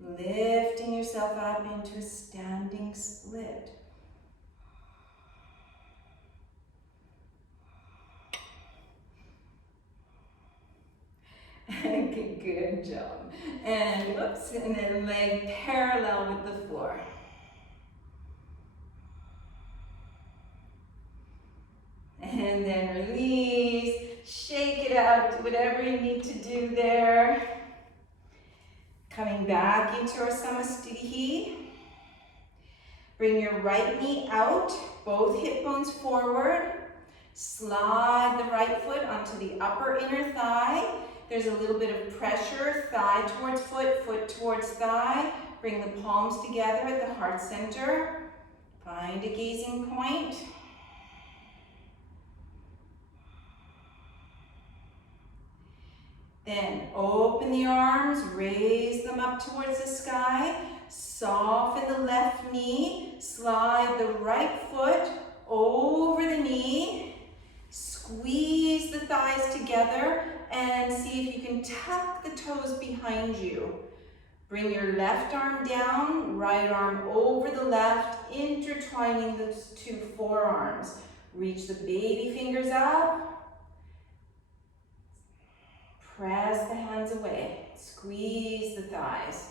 Lifting yourself up into a standing split. Good job. And whoops, and then leg parallel with the floor. And then release, shake it out, whatever you need to do there. Coming back into our Samasthiti. Bring your right knee out, both hip bones forward. Slide the right foot onto the upper inner thigh. There's a little bit of pressure, thigh towards foot, foot towards thigh. Bring the palms together at the heart center. Find a gazing point. Then open the arms, raise them up towards the sky. Soften the left knee. Slide the right foot over the knee. Squeeze the thighs together and see if you can tuck the toes behind you. Bring your left arm down, right arm over the left, intertwining those two forearms. Reach the baby fingers up. Press the hands away. Squeeze the thighs.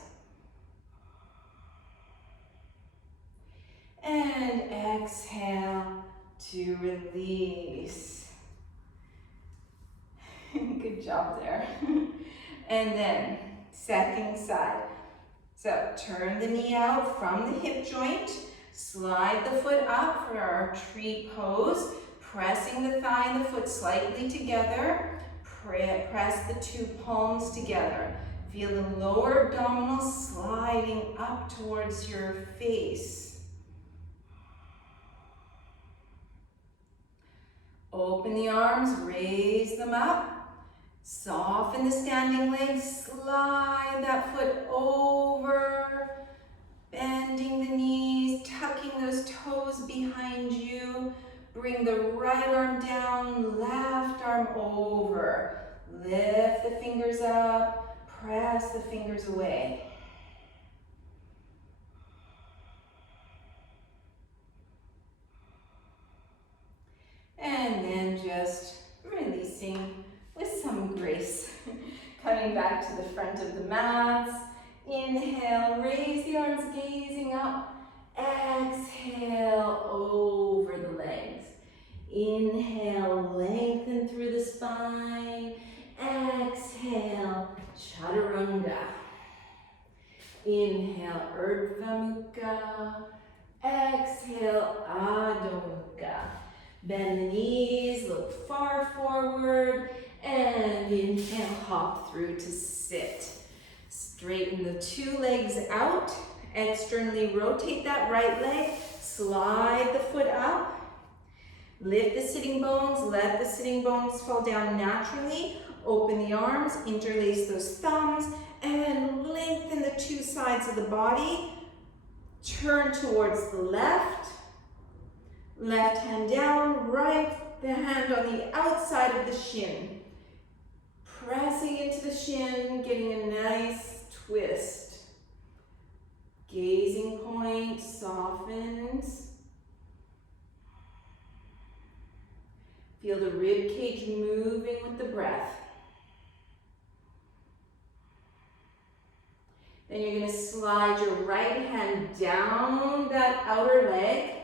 And exhale to release. Good job there. And then second side. So turn the knee out from the hip joint. Slide the foot up for our tree pose. Pressing the thigh and the foot slightly together. Press the two palms together. Feel the lower abdominals sliding up towards your face. Open the arms, raise them up. Soften the standing legs, slide that foot over. Bending the knees, tucking those toes behind you. Bring the right arm down, left arm over. Lift the fingers up, press the fingers away. And then just releasing with some grace. Coming back to the front of the mats. Inhale, raise the arms, gazing up. Exhale, over the legs. Inhale, lengthen through the spine. Exhale, chaturanga. Inhale, urdhva mukha. Exhale, adho mukha. Bend the knees, look far forward, and inhale, hop through to sit. Straighten the two legs out. Externally rotate that right leg. Slide the foot up. Lift the sitting bones. Let the sitting bones fall down naturally. Open the arms. Interlace those thumbs. And lengthen the two sides of the body. Turn towards the left. Left hand down. Right the hand on the outside of the shin. Pressing into the shin. Getting a nice twist. Gazing point softens. Feel the rib cage moving with the breath. Then you're going to slide your right hand down that outer leg.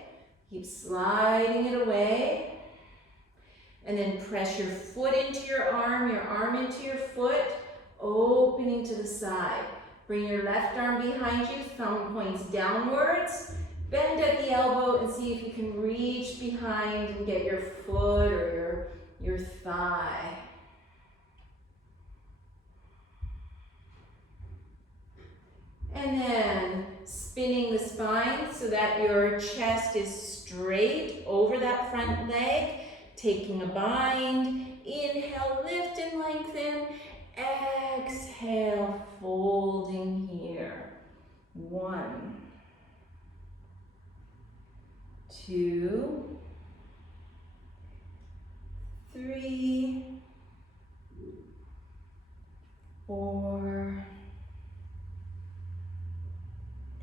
Keep sliding it away. And then press your foot into your arm into your foot, opening to the side. Bring your left arm behind you, thumb points downwards. Bend at the elbow and see if you can reach behind and get your foot or your thigh. And then spinning the spine so that your chest is straight over that front leg. Taking a bind. Inhale, lift and lengthen. Exhale, folding here. 1, 2, 3, 4,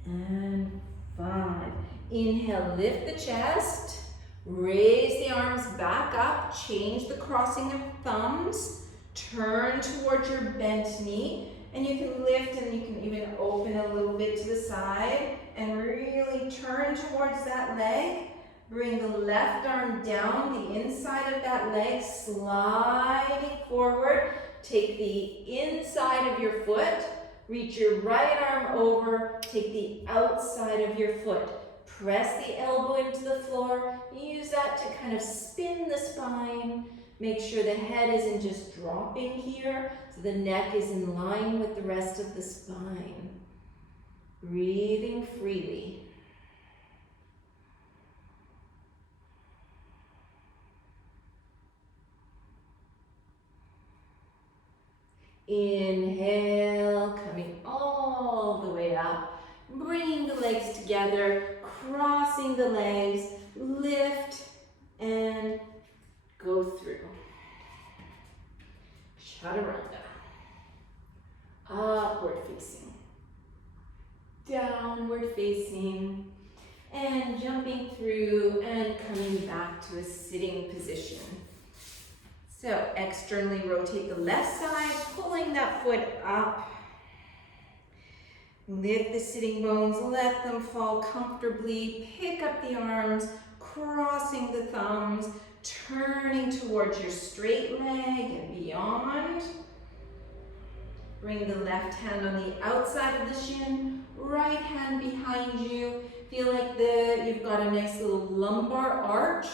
and 5. Inhale, lift the chest. Raise the arms back up. Change the crossing of thumbs. Turn towards your bent knee. And you can lift and you can even open a little bit to the side. And really turn towards that leg. Bring the left arm down the inside of that leg, sliding forward. Take the inside of your foot. Reach your right arm over. Take the outside of your foot. Press the elbow into the floor. Use that to kind of spin the spine. Make sure the head isn't just dropping here, so the neck is in line with the rest of the spine. Breathing freely. Inhale, coming all the way up. Bringing the legs together, crossing the legs, lift and go through. Chaturanga. Upward facing. Downward facing. And jumping through and coming back to a sitting position. So externally rotate the left side, pulling that foot up. Lift the sitting bones, let them fall comfortably. Pick up the arms, crossing the thumbs, turning towards your straight leg and beyond. Bring the left hand on the outside of the shin, right hand behind you. Feel like you've got a nice little lumbar arch.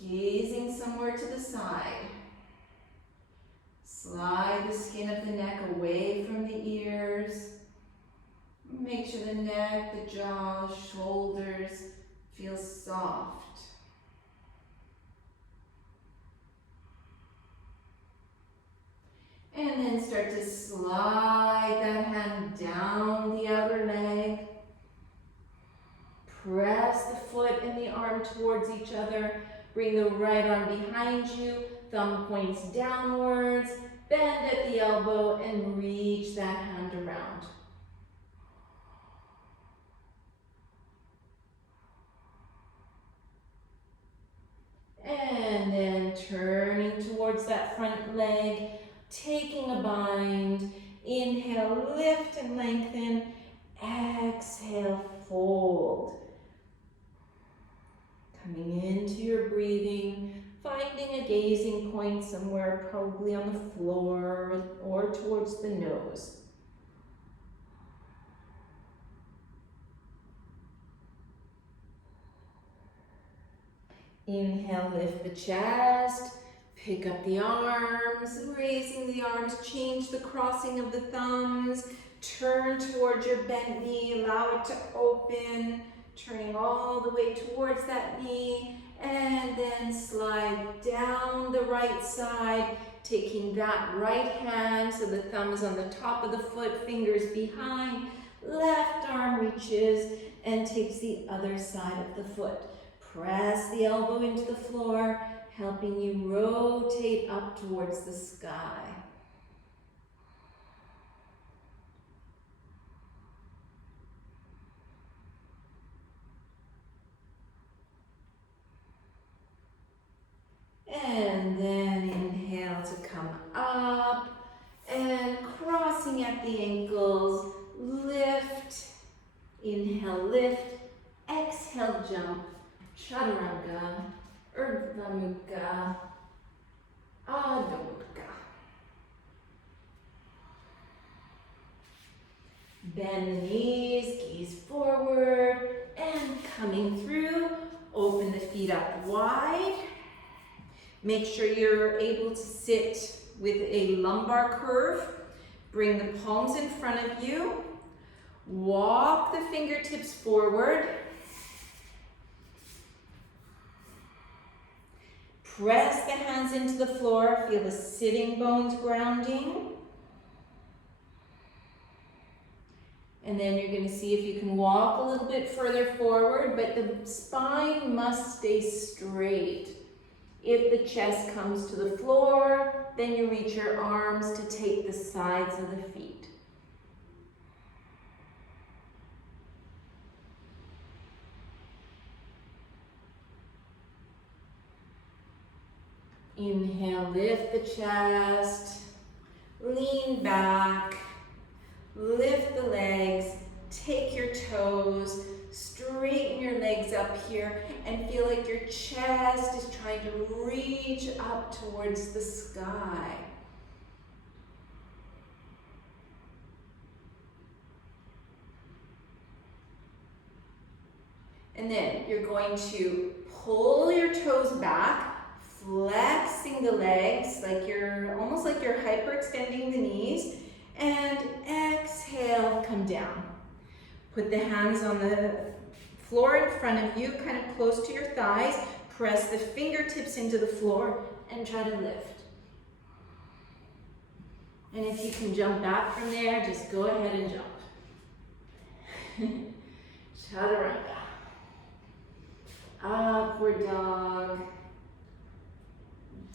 Gazing somewhere to the side. Slide the skin of the neck away from the ears. Make sure the neck, the jaw, shoulders feel soft. And then start to slide that hand down the outer leg. Press the foot and the arm towards each other. Bring the right arm behind you, thumb points downwards, bend at the elbow, and reach that hand around. And then turning towards that front leg, taking a bind. Inhale, lift and lengthen. Exhale, fold. Coming into your breathing, finding a gazing point somewhere, probably on the floor or towards the nose. Inhale, lift the chest, pick up the arms, raising the arms, change the crossing of the thumbs, turn towards your bent knee, allow it to open. Turning all the way towards that knee, and then slide down the right side, taking that right hand, so the thumb is on the top of the foot, fingers behind, left arm reaches and takes the other side of the foot. Press the elbow into the floor, helping you rotate up towards the sky. And then inhale to come up and crossing at the ankles, lift, inhale, lift, exhale, jump, chaturanga, urdhva mukha, adho mukha. Bend the knees, gaze forward, and coming through, open the feet up wide. Make sure you're able to sit with a lumbar curve. Bring the palms in front of you. Walk the fingertips forward. Press the hands into the floor. Feel the sitting bones grounding. And then you're going to see if you can walk a little bit further forward, but the spine must stay straight. If the chest comes to the floor, then you reach your arms to take the sides of the feet. Inhale, lift the chest, lean back, lift the legs, take your toes, straighten your legs up here, and feel like your chest is trying to reach up towards the sky. And then you're going to pull your toes back, flexing the legs like you're almost like you're hyperextending the knees, and exhale, come down. Put the hands on the floor in front of you, kind of close to your thighs. Press the fingertips into the floor and try to lift. And if you can jump back from there, just go ahead and jump. Chaturanga. Upward dog.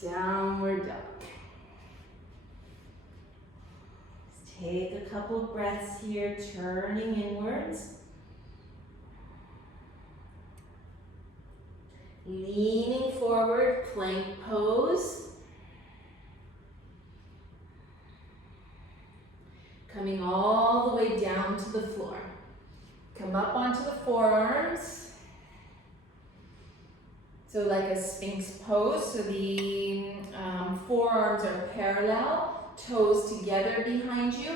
Downward dog. Just take a couple breaths here, turning inwards. Leaning forward, plank pose. Coming all the way down to the floor. Come up onto the forearms. So like a Sphinx pose, so the forearms are parallel, toes together behind you.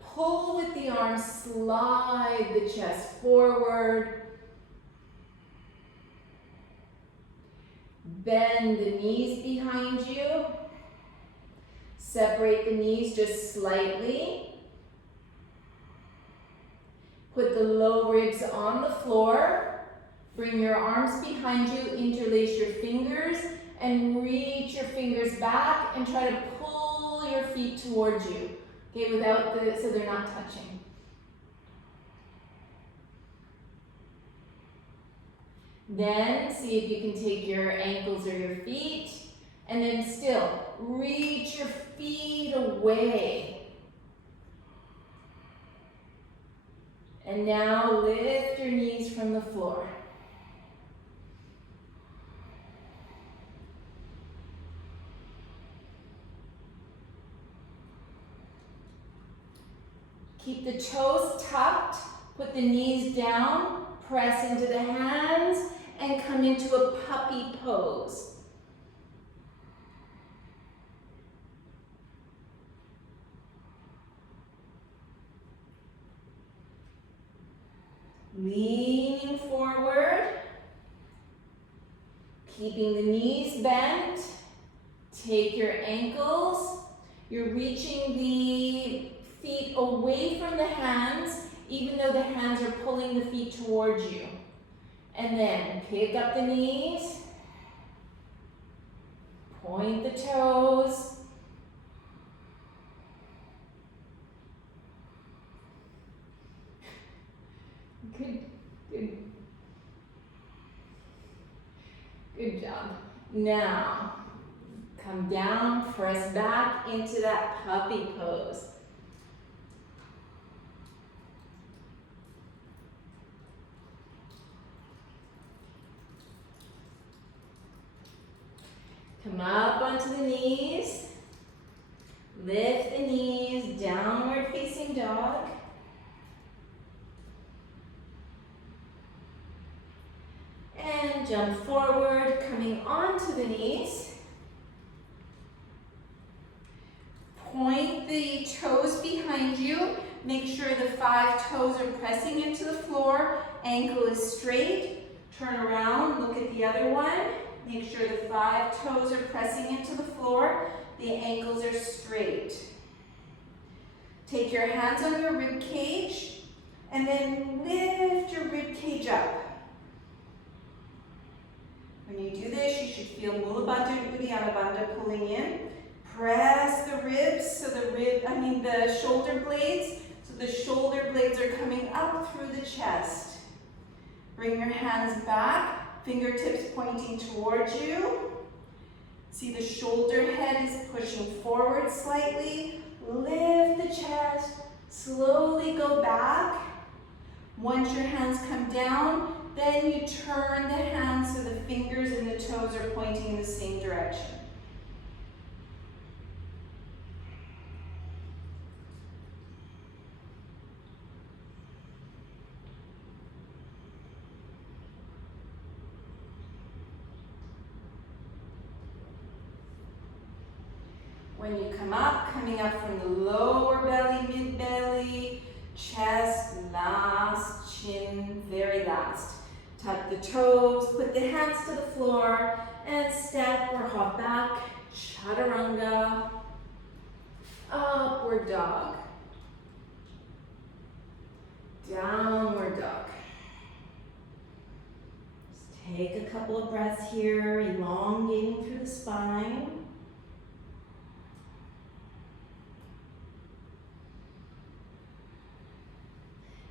Pull with the arms, slide the chest forward. Bend the knees behind you. Separate the knees just slightly. Put the low ribs on the floor. Bring your arms behind you, interlace your fingers, and reach your fingers back and try to pull your feet towards you. Okay, so they're not touching. Then see if you can take your ankles or your feet, and then still reach your feet away. And now lift your knees from the floor. Keep the toes tucked, put the knees down, press into the hands, and come into a puppy pose. Leaning forward, keeping the knees bent. Take your ankles. You're reaching the feet away from the hands, even though the hands are pulling the feet towards you. And then pick up the knees, point the toes, good job. Now, come down, press back into that puppy pose. Come up onto the knees, lift the knees, downward facing dog. And jump forward, coming onto the knees. Point the toes behind you, Make sure the 5 toes are pressing into the floor. Ankle is straight. Turn around, look at the other one. Make sure the 5 toes are pressing into the floor. The ankles are straight. Take your hands on your rib cage and then lift your rib cage up. When you do this, you should feel Mula Bandha, Uddiyana Bandha pulling in. Press the ribs, so the shoulder blades, so the shoulder blades are coming up through the chest. Bring your hands back, fingertips pointing towards you. See the shoulder head is pushing forward slightly. Lift the chest, slowly go back. Once your hands come down, then you turn the hands so the fingers and the toes are pointing in the same direction. When you come up, coming up from the lower belly, mid-belly, chest, last, chin, very last. Tuck the toes, put the hands to the floor, and step or hop back, chaturanga, upward dog, downward dog. Just take a couple of breaths here, elongating through the spine.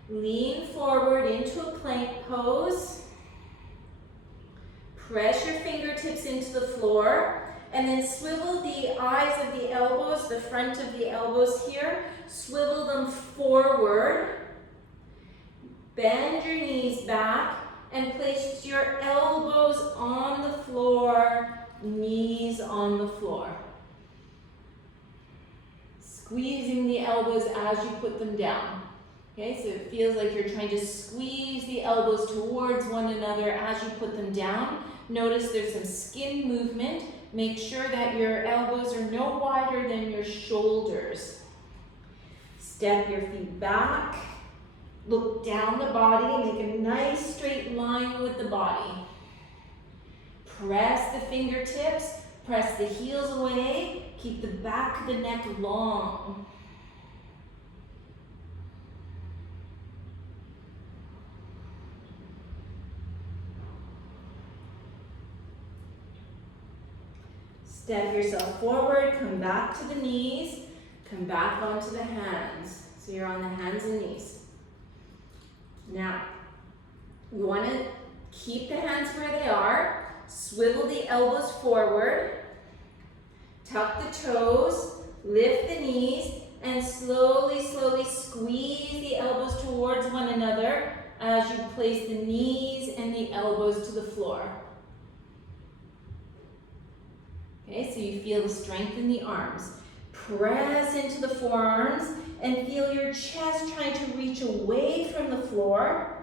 Lean forward into a plank pose. Press your fingertips into the floor and then swivel the eyes of the elbows, the front of the elbows here. Swivel them forward. Bend your knees back and place your elbows on the floor, knees on the floor. Squeezing the elbows as you put them down. Okay, so it feels like you're trying to squeeze the elbows towards one another as you put them down. Notice there's some skin movement. Make sure that your elbows are no wider than your shoulders. Step your feet back. Look down the body and make a nice straight line with the body. Press the fingertips. Press the heels away. Keep the back of the neck long. Step yourself forward, come back to the knees, come back onto the hands. So you're on the hands and knees. Now, you want to keep the hands where they are, swivel the elbows forward, tuck the toes, lift the knees, and slowly, slowly squeeze the elbows towards one another as you place the knees and the elbows to the floor. Okay, so you feel the strength in the arms. Press into the forearms and feel your chest trying to reach away from the floor.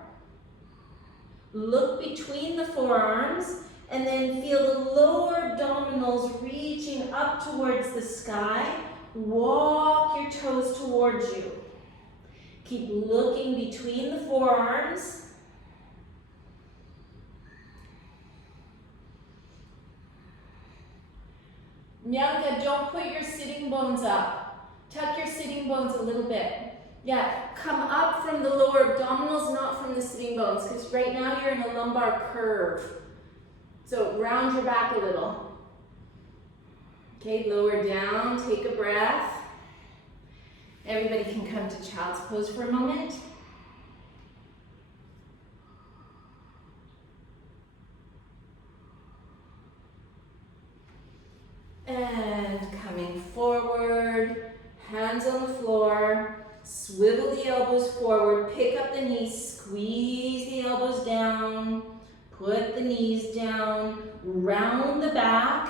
Look between the forearms and then feel the lower abdominals reaching up towards the sky. Walk your toes towards you. Keep looking between the forearms. Nyanga, don't put your sitting bones up. Tuck your sitting bones a little bit. Yeah, come up from the lower abdominals, not from the sitting bones, because right now you're in a lumbar curve. So round your back a little. Okay, lower down, take a breath. Everybody can come to child's pose for a moment. And coming forward, hands on the floor, swivel the elbows forward, pick up the knees, squeeze the elbows down, put the knees down, round the back,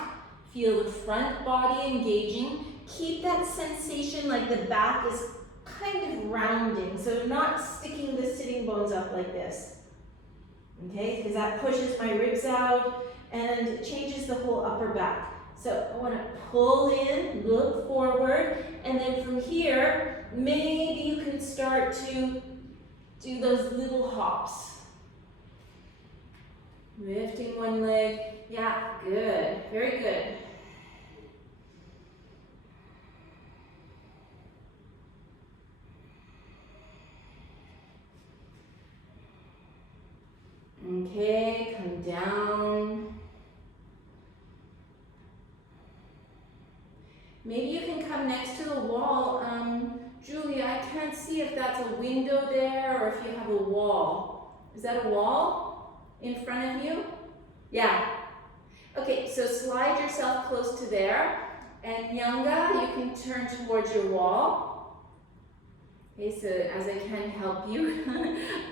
feel the front body engaging. Keep that sensation like the back is kind of rounding, so not sticking the sitting bones up like this. Okay, because that pushes my ribs out and changes the whole upper back. So I want to pull in, look forward, and then from here, maybe you can start to do those little hops. Lifting one leg. Yeah, good. Very good. Okay, come down. Maybe you can come next to the wall. Julia, I can't see if that's a window there or if you have a wall. Is that a wall in front of you? Yeah. Okay, so slide yourself close to there. And Nyanga, you can turn towards your wall. Okay, so as I can help you,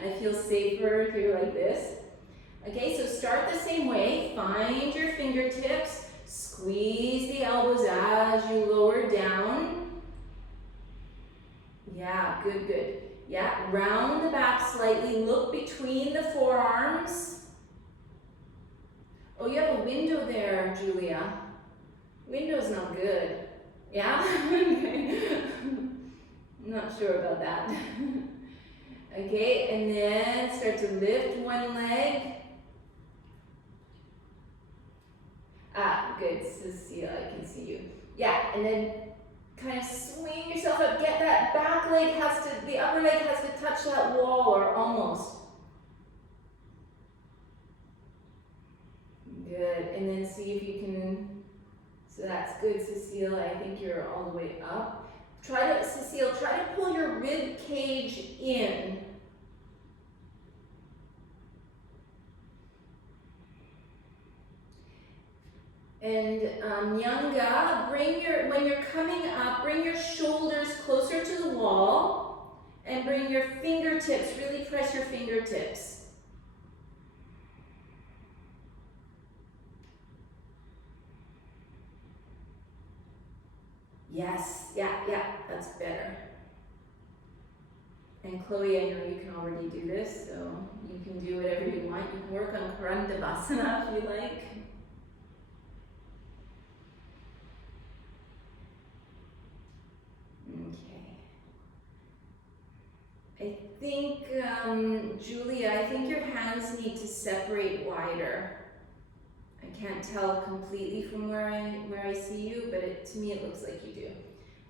I feel safer here like this. Okay, so start the same way. Find your fingertips. Squeeze the elbows as you lower down. Yeah, good, good. Yeah, round the back slightly. Look between the forearms. Oh, you have a window there, Julia. Window's not good. Yeah? Okay. Not sure about that. Okay, and then start to lift one leg. Ah, good, Cecilia, I can see you. Yeah, and then kind of swing yourself up. Get that back leg the upper leg has to touch that wall or almost. Good, and then see if you can, so that's good, Cecilia. I think you're all the way up. Cecile, try to pull your rib cage in. And Nyanga, when you're coming up, bring your shoulders closer to the wall and bring your fingertips, really press your fingertips. Yes, yeah, that's better. And Chloe, I know you can already do this, so you can do whatever you want. You can work on Savasana if you like. Okay. I think, Julia, I think your hands need to separate wider. I can't tell completely from where I see you, but to me it looks like you do.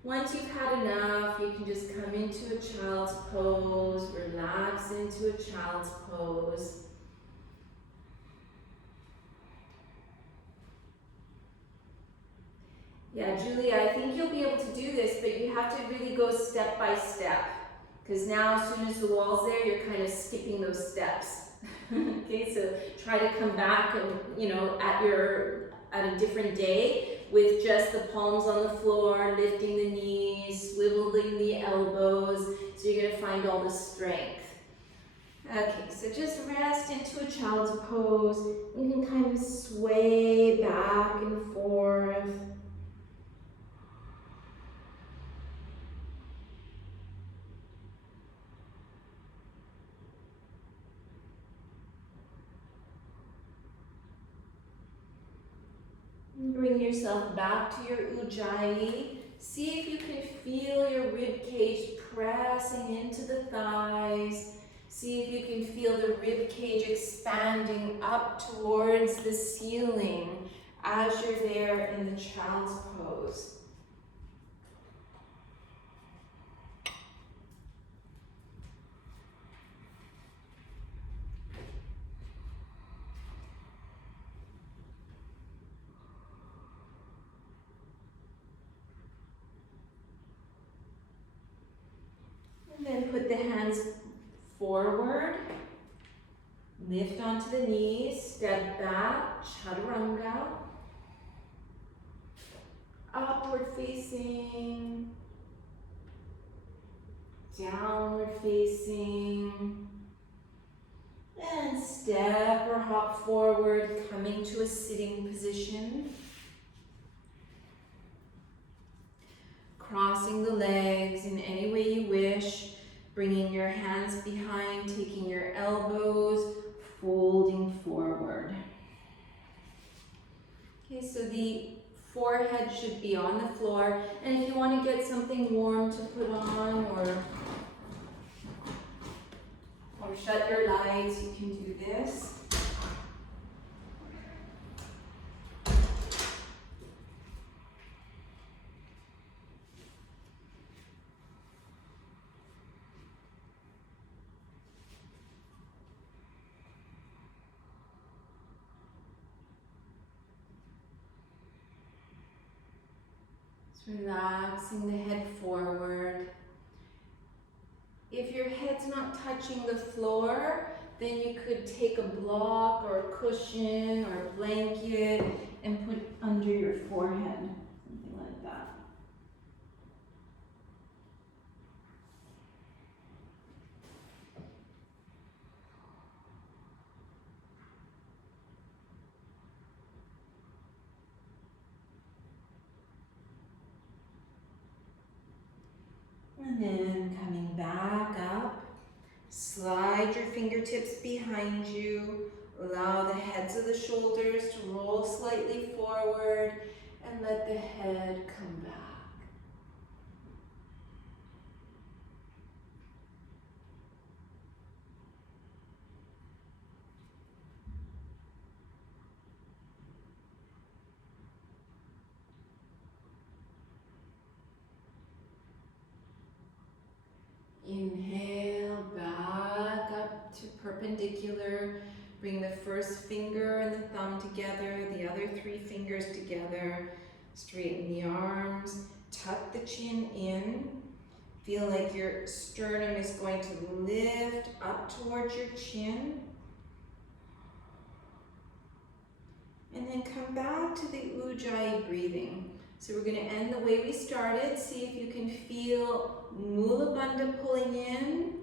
Once you've had enough, you can just come into a child's pose, relax into a child's pose. Yeah, Julia, I think you'll be able to do this, but you have to really go step by step. Because now as soon as the wall's there, you're kind of skipping those steps. Okay, so try to come back and, at a different day with just the palms on the floor, lifting the knees, swiveling the elbows, so you're going to find all the strength. Okay, so just rest into a child's pose. You can kind of sway back and forth. Bring yourself back to your Ujjayi. See if you can feel your rib cage pressing into the thighs. See if you can feel the rib cage expanding up towards the ceiling as you're there in the child's pose. And then put the hands forward, lift onto the knees, step back, chaturanga, upward facing, downward facing, and step or hop forward, coming to a sitting position. Crossing the legs in any way you wish, bringing your hands behind, taking your elbows, folding forward. Okay, so the Forehead should be on the floor. And if you want to get something warm to put on or shut your lights, you can do this. Relaxing the head forward. If your head's not touching the floor, then you could take a block or a cushion or a blanket and put under your forehead, something like that. And then coming back up, slide your fingertips behind you. Allow the heads of the shoulders to roll slightly forward and let the head come back. Inhale, back up to perpendicular. Bring the first finger and the thumb together, the other 3 fingers together. Straighten the arms, tuck the chin in. Feel like your sternum is going to lift up towards your chin. And then come back to the Ujjayi breathing. So we're going to end the way we started. See if you can feel Mula Bandha pulling in,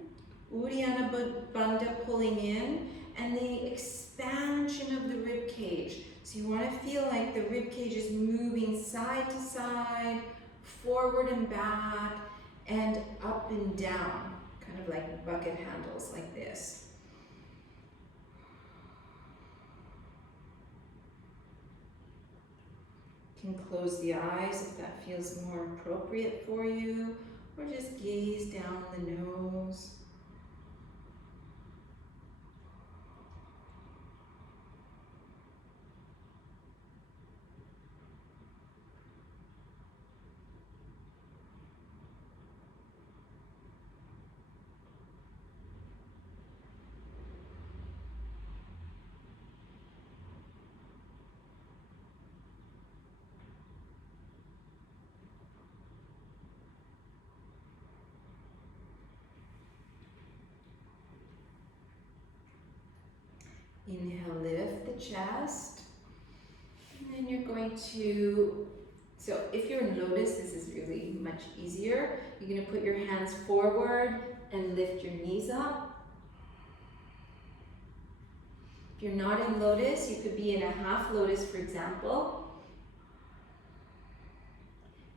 Uddiyana Bandha pulling in, and the expansion of the rib cage. So you want to feel like the rib cage is moving side to side, forward and back, and up and down, kind of like bucket handles like this. You can close the eyes if that feels more appropriate for you, or just gaze down the nose. Inhale, lift the chest. And then you're going to, so if you're in lotus, this is really much easier. You're going to put your hands forward and lift your knees up. If you're not in lotus, you could be in a half lotus, for example.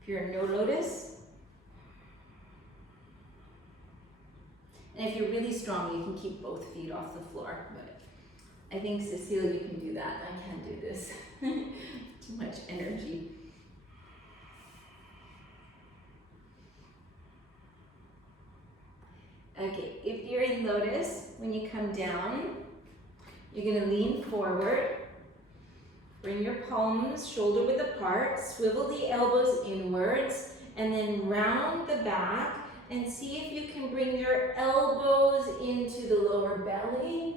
If you're in no lotus, and if you're really strong, you can keep both feet off the floor. But I think, Cecilia, you can do that. I can't do this. Too much energy. Okay, if you're in lotus, when you come down, you're going to lean forward. Bring your palms shoulder width apart. Swivel the elbows inwards. And then round the back. And see if you can bring your elbows into the lower belly.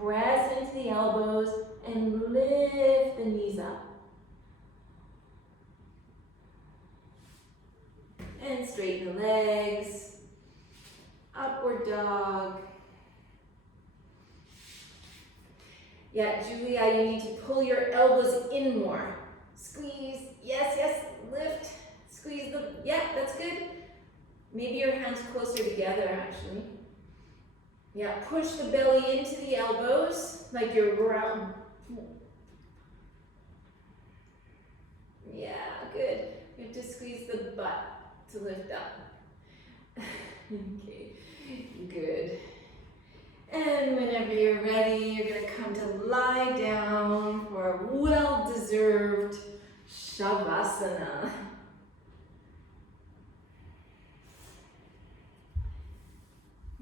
Press into the elbows and lift the knees up. And straighten the legs. Upward dog. Yeah, Julia, you need to pull your elbows in more. Squeeze. Yes, yes. Lift. Squeeze the. Yeah, that's good. Maybe your hands closer together, actually. Yeah, push the belly into the elbows, like you're round. Yeah, good. You have to squeeze the butt to lift up. Okay, good. And whenever you're ready, you're going to come to lie down for a well-deserved Savasana.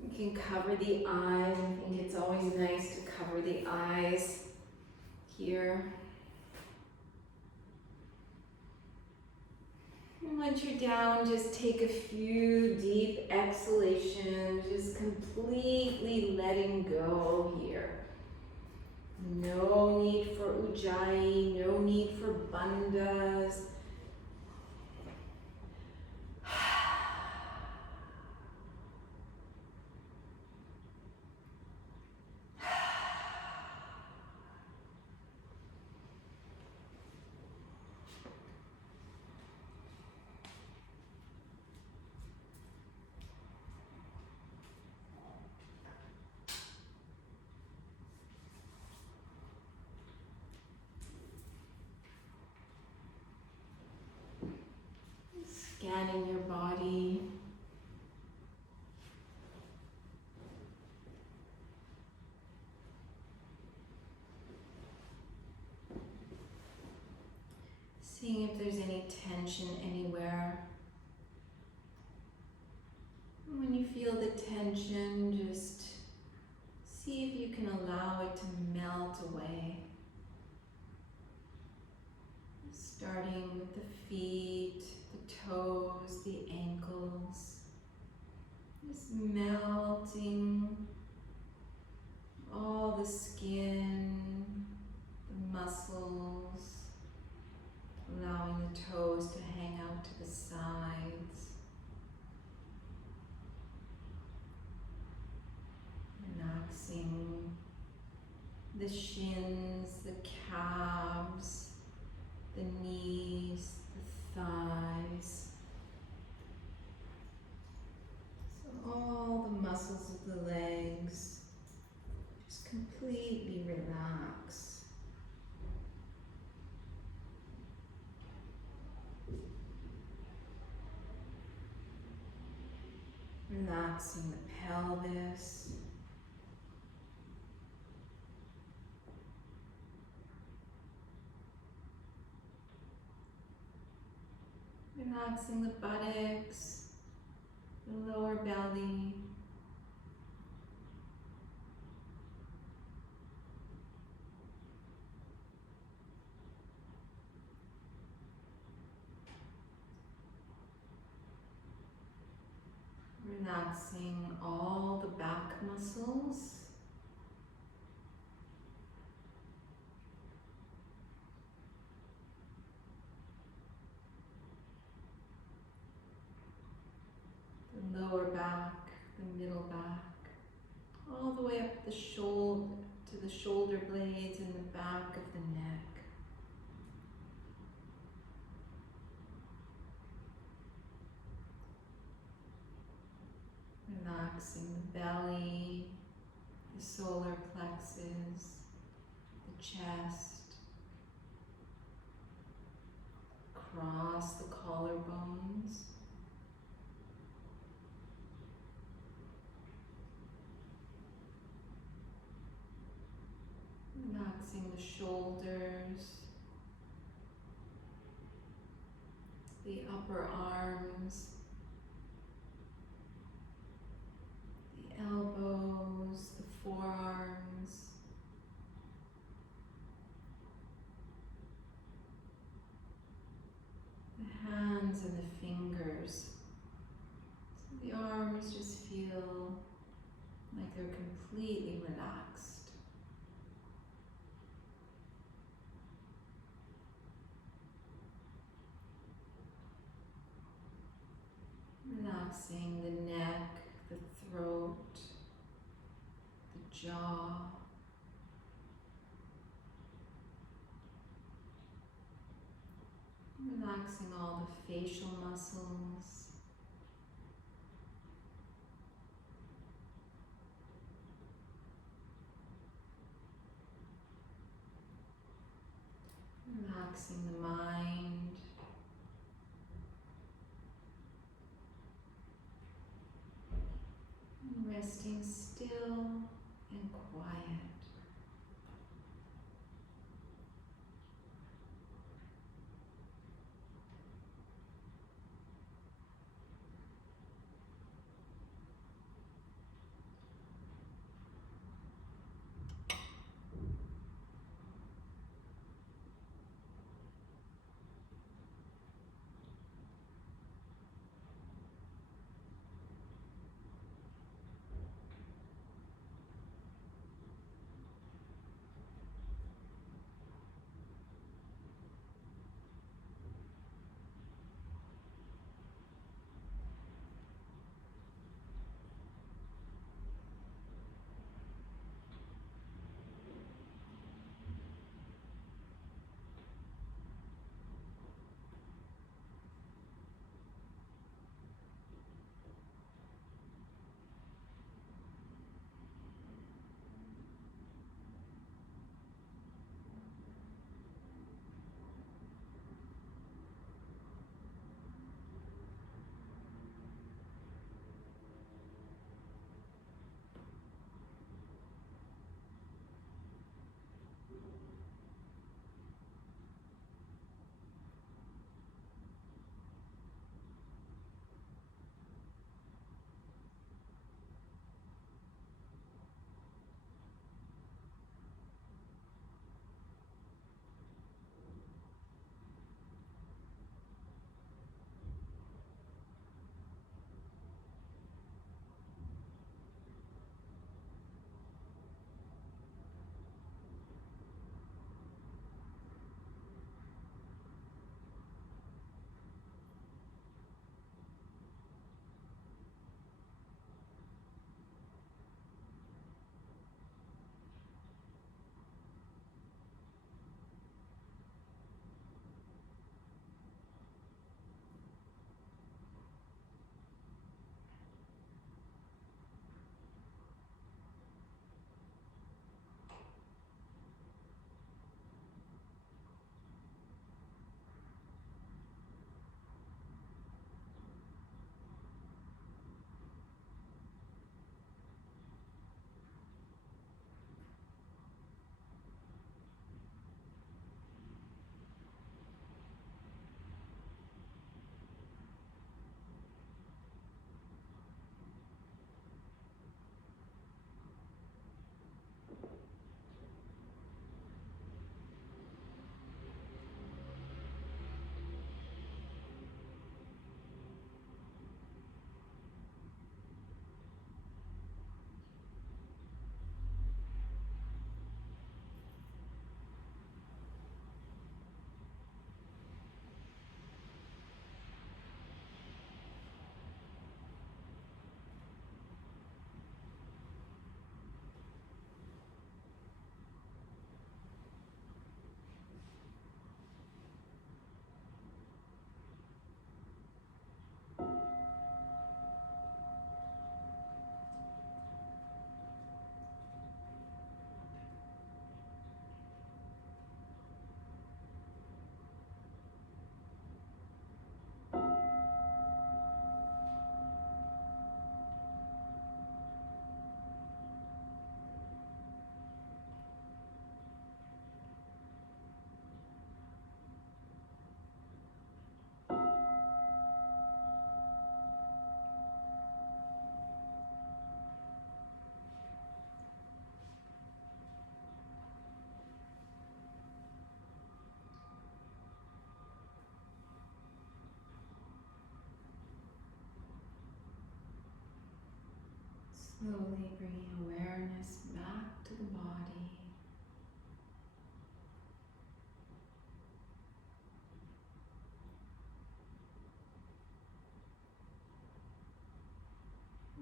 You can cover the eyes. I think it's always nice to cover the eyes here. And once you're down, just take a few deep exhalations, just completely letting go here. No need for ujjayi, no need for bandhas. Scanning your body. Seeing if there's any tension anywhere. And when you feel the tension, just see if you can allow it to melt away. Starting with the feet, the toes, the ankles, just melting all the skin, the muscles, allowing the toes to hang out to the sides, relaxing the shins, the calves, the knees, the thighs. So all the muscles of the legs just completely relax. Relaxing the pelvis. Relaxing the buttocks, the lower belly. Relaxing all the back muscles. The lower back, the middle back, all the way up the shoulder to the shoulder blades and the back of the neck. Relaxing the belly, the solar plexus, the chest, across the collarbones. Relaxing the shoulders, the upper arms, the elbows, the forearms, the hands and the fingers. So the arms just feel like they're completely relaxed. Relaxing the neck, the throat, the jaw. Relaxing all the facial muscles. Relaxing the mind. Resting still and quiet. Slowly bringing awareness back to the body.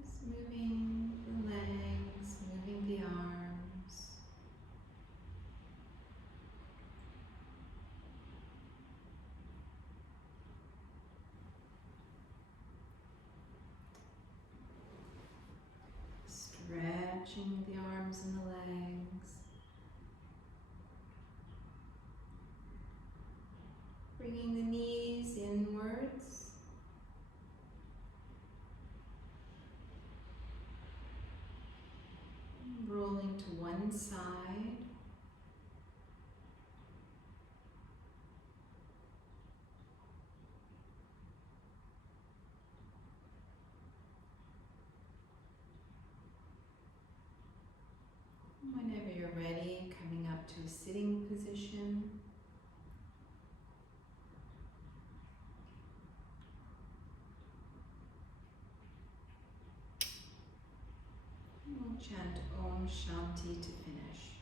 Just moving the legs, moving the arms. Stretching the arms and the legs. Bringing the knees inwards. Rolling to one side. Whenever you're ready, coming up to a sitting position. We'll chant Om Shanti to finish.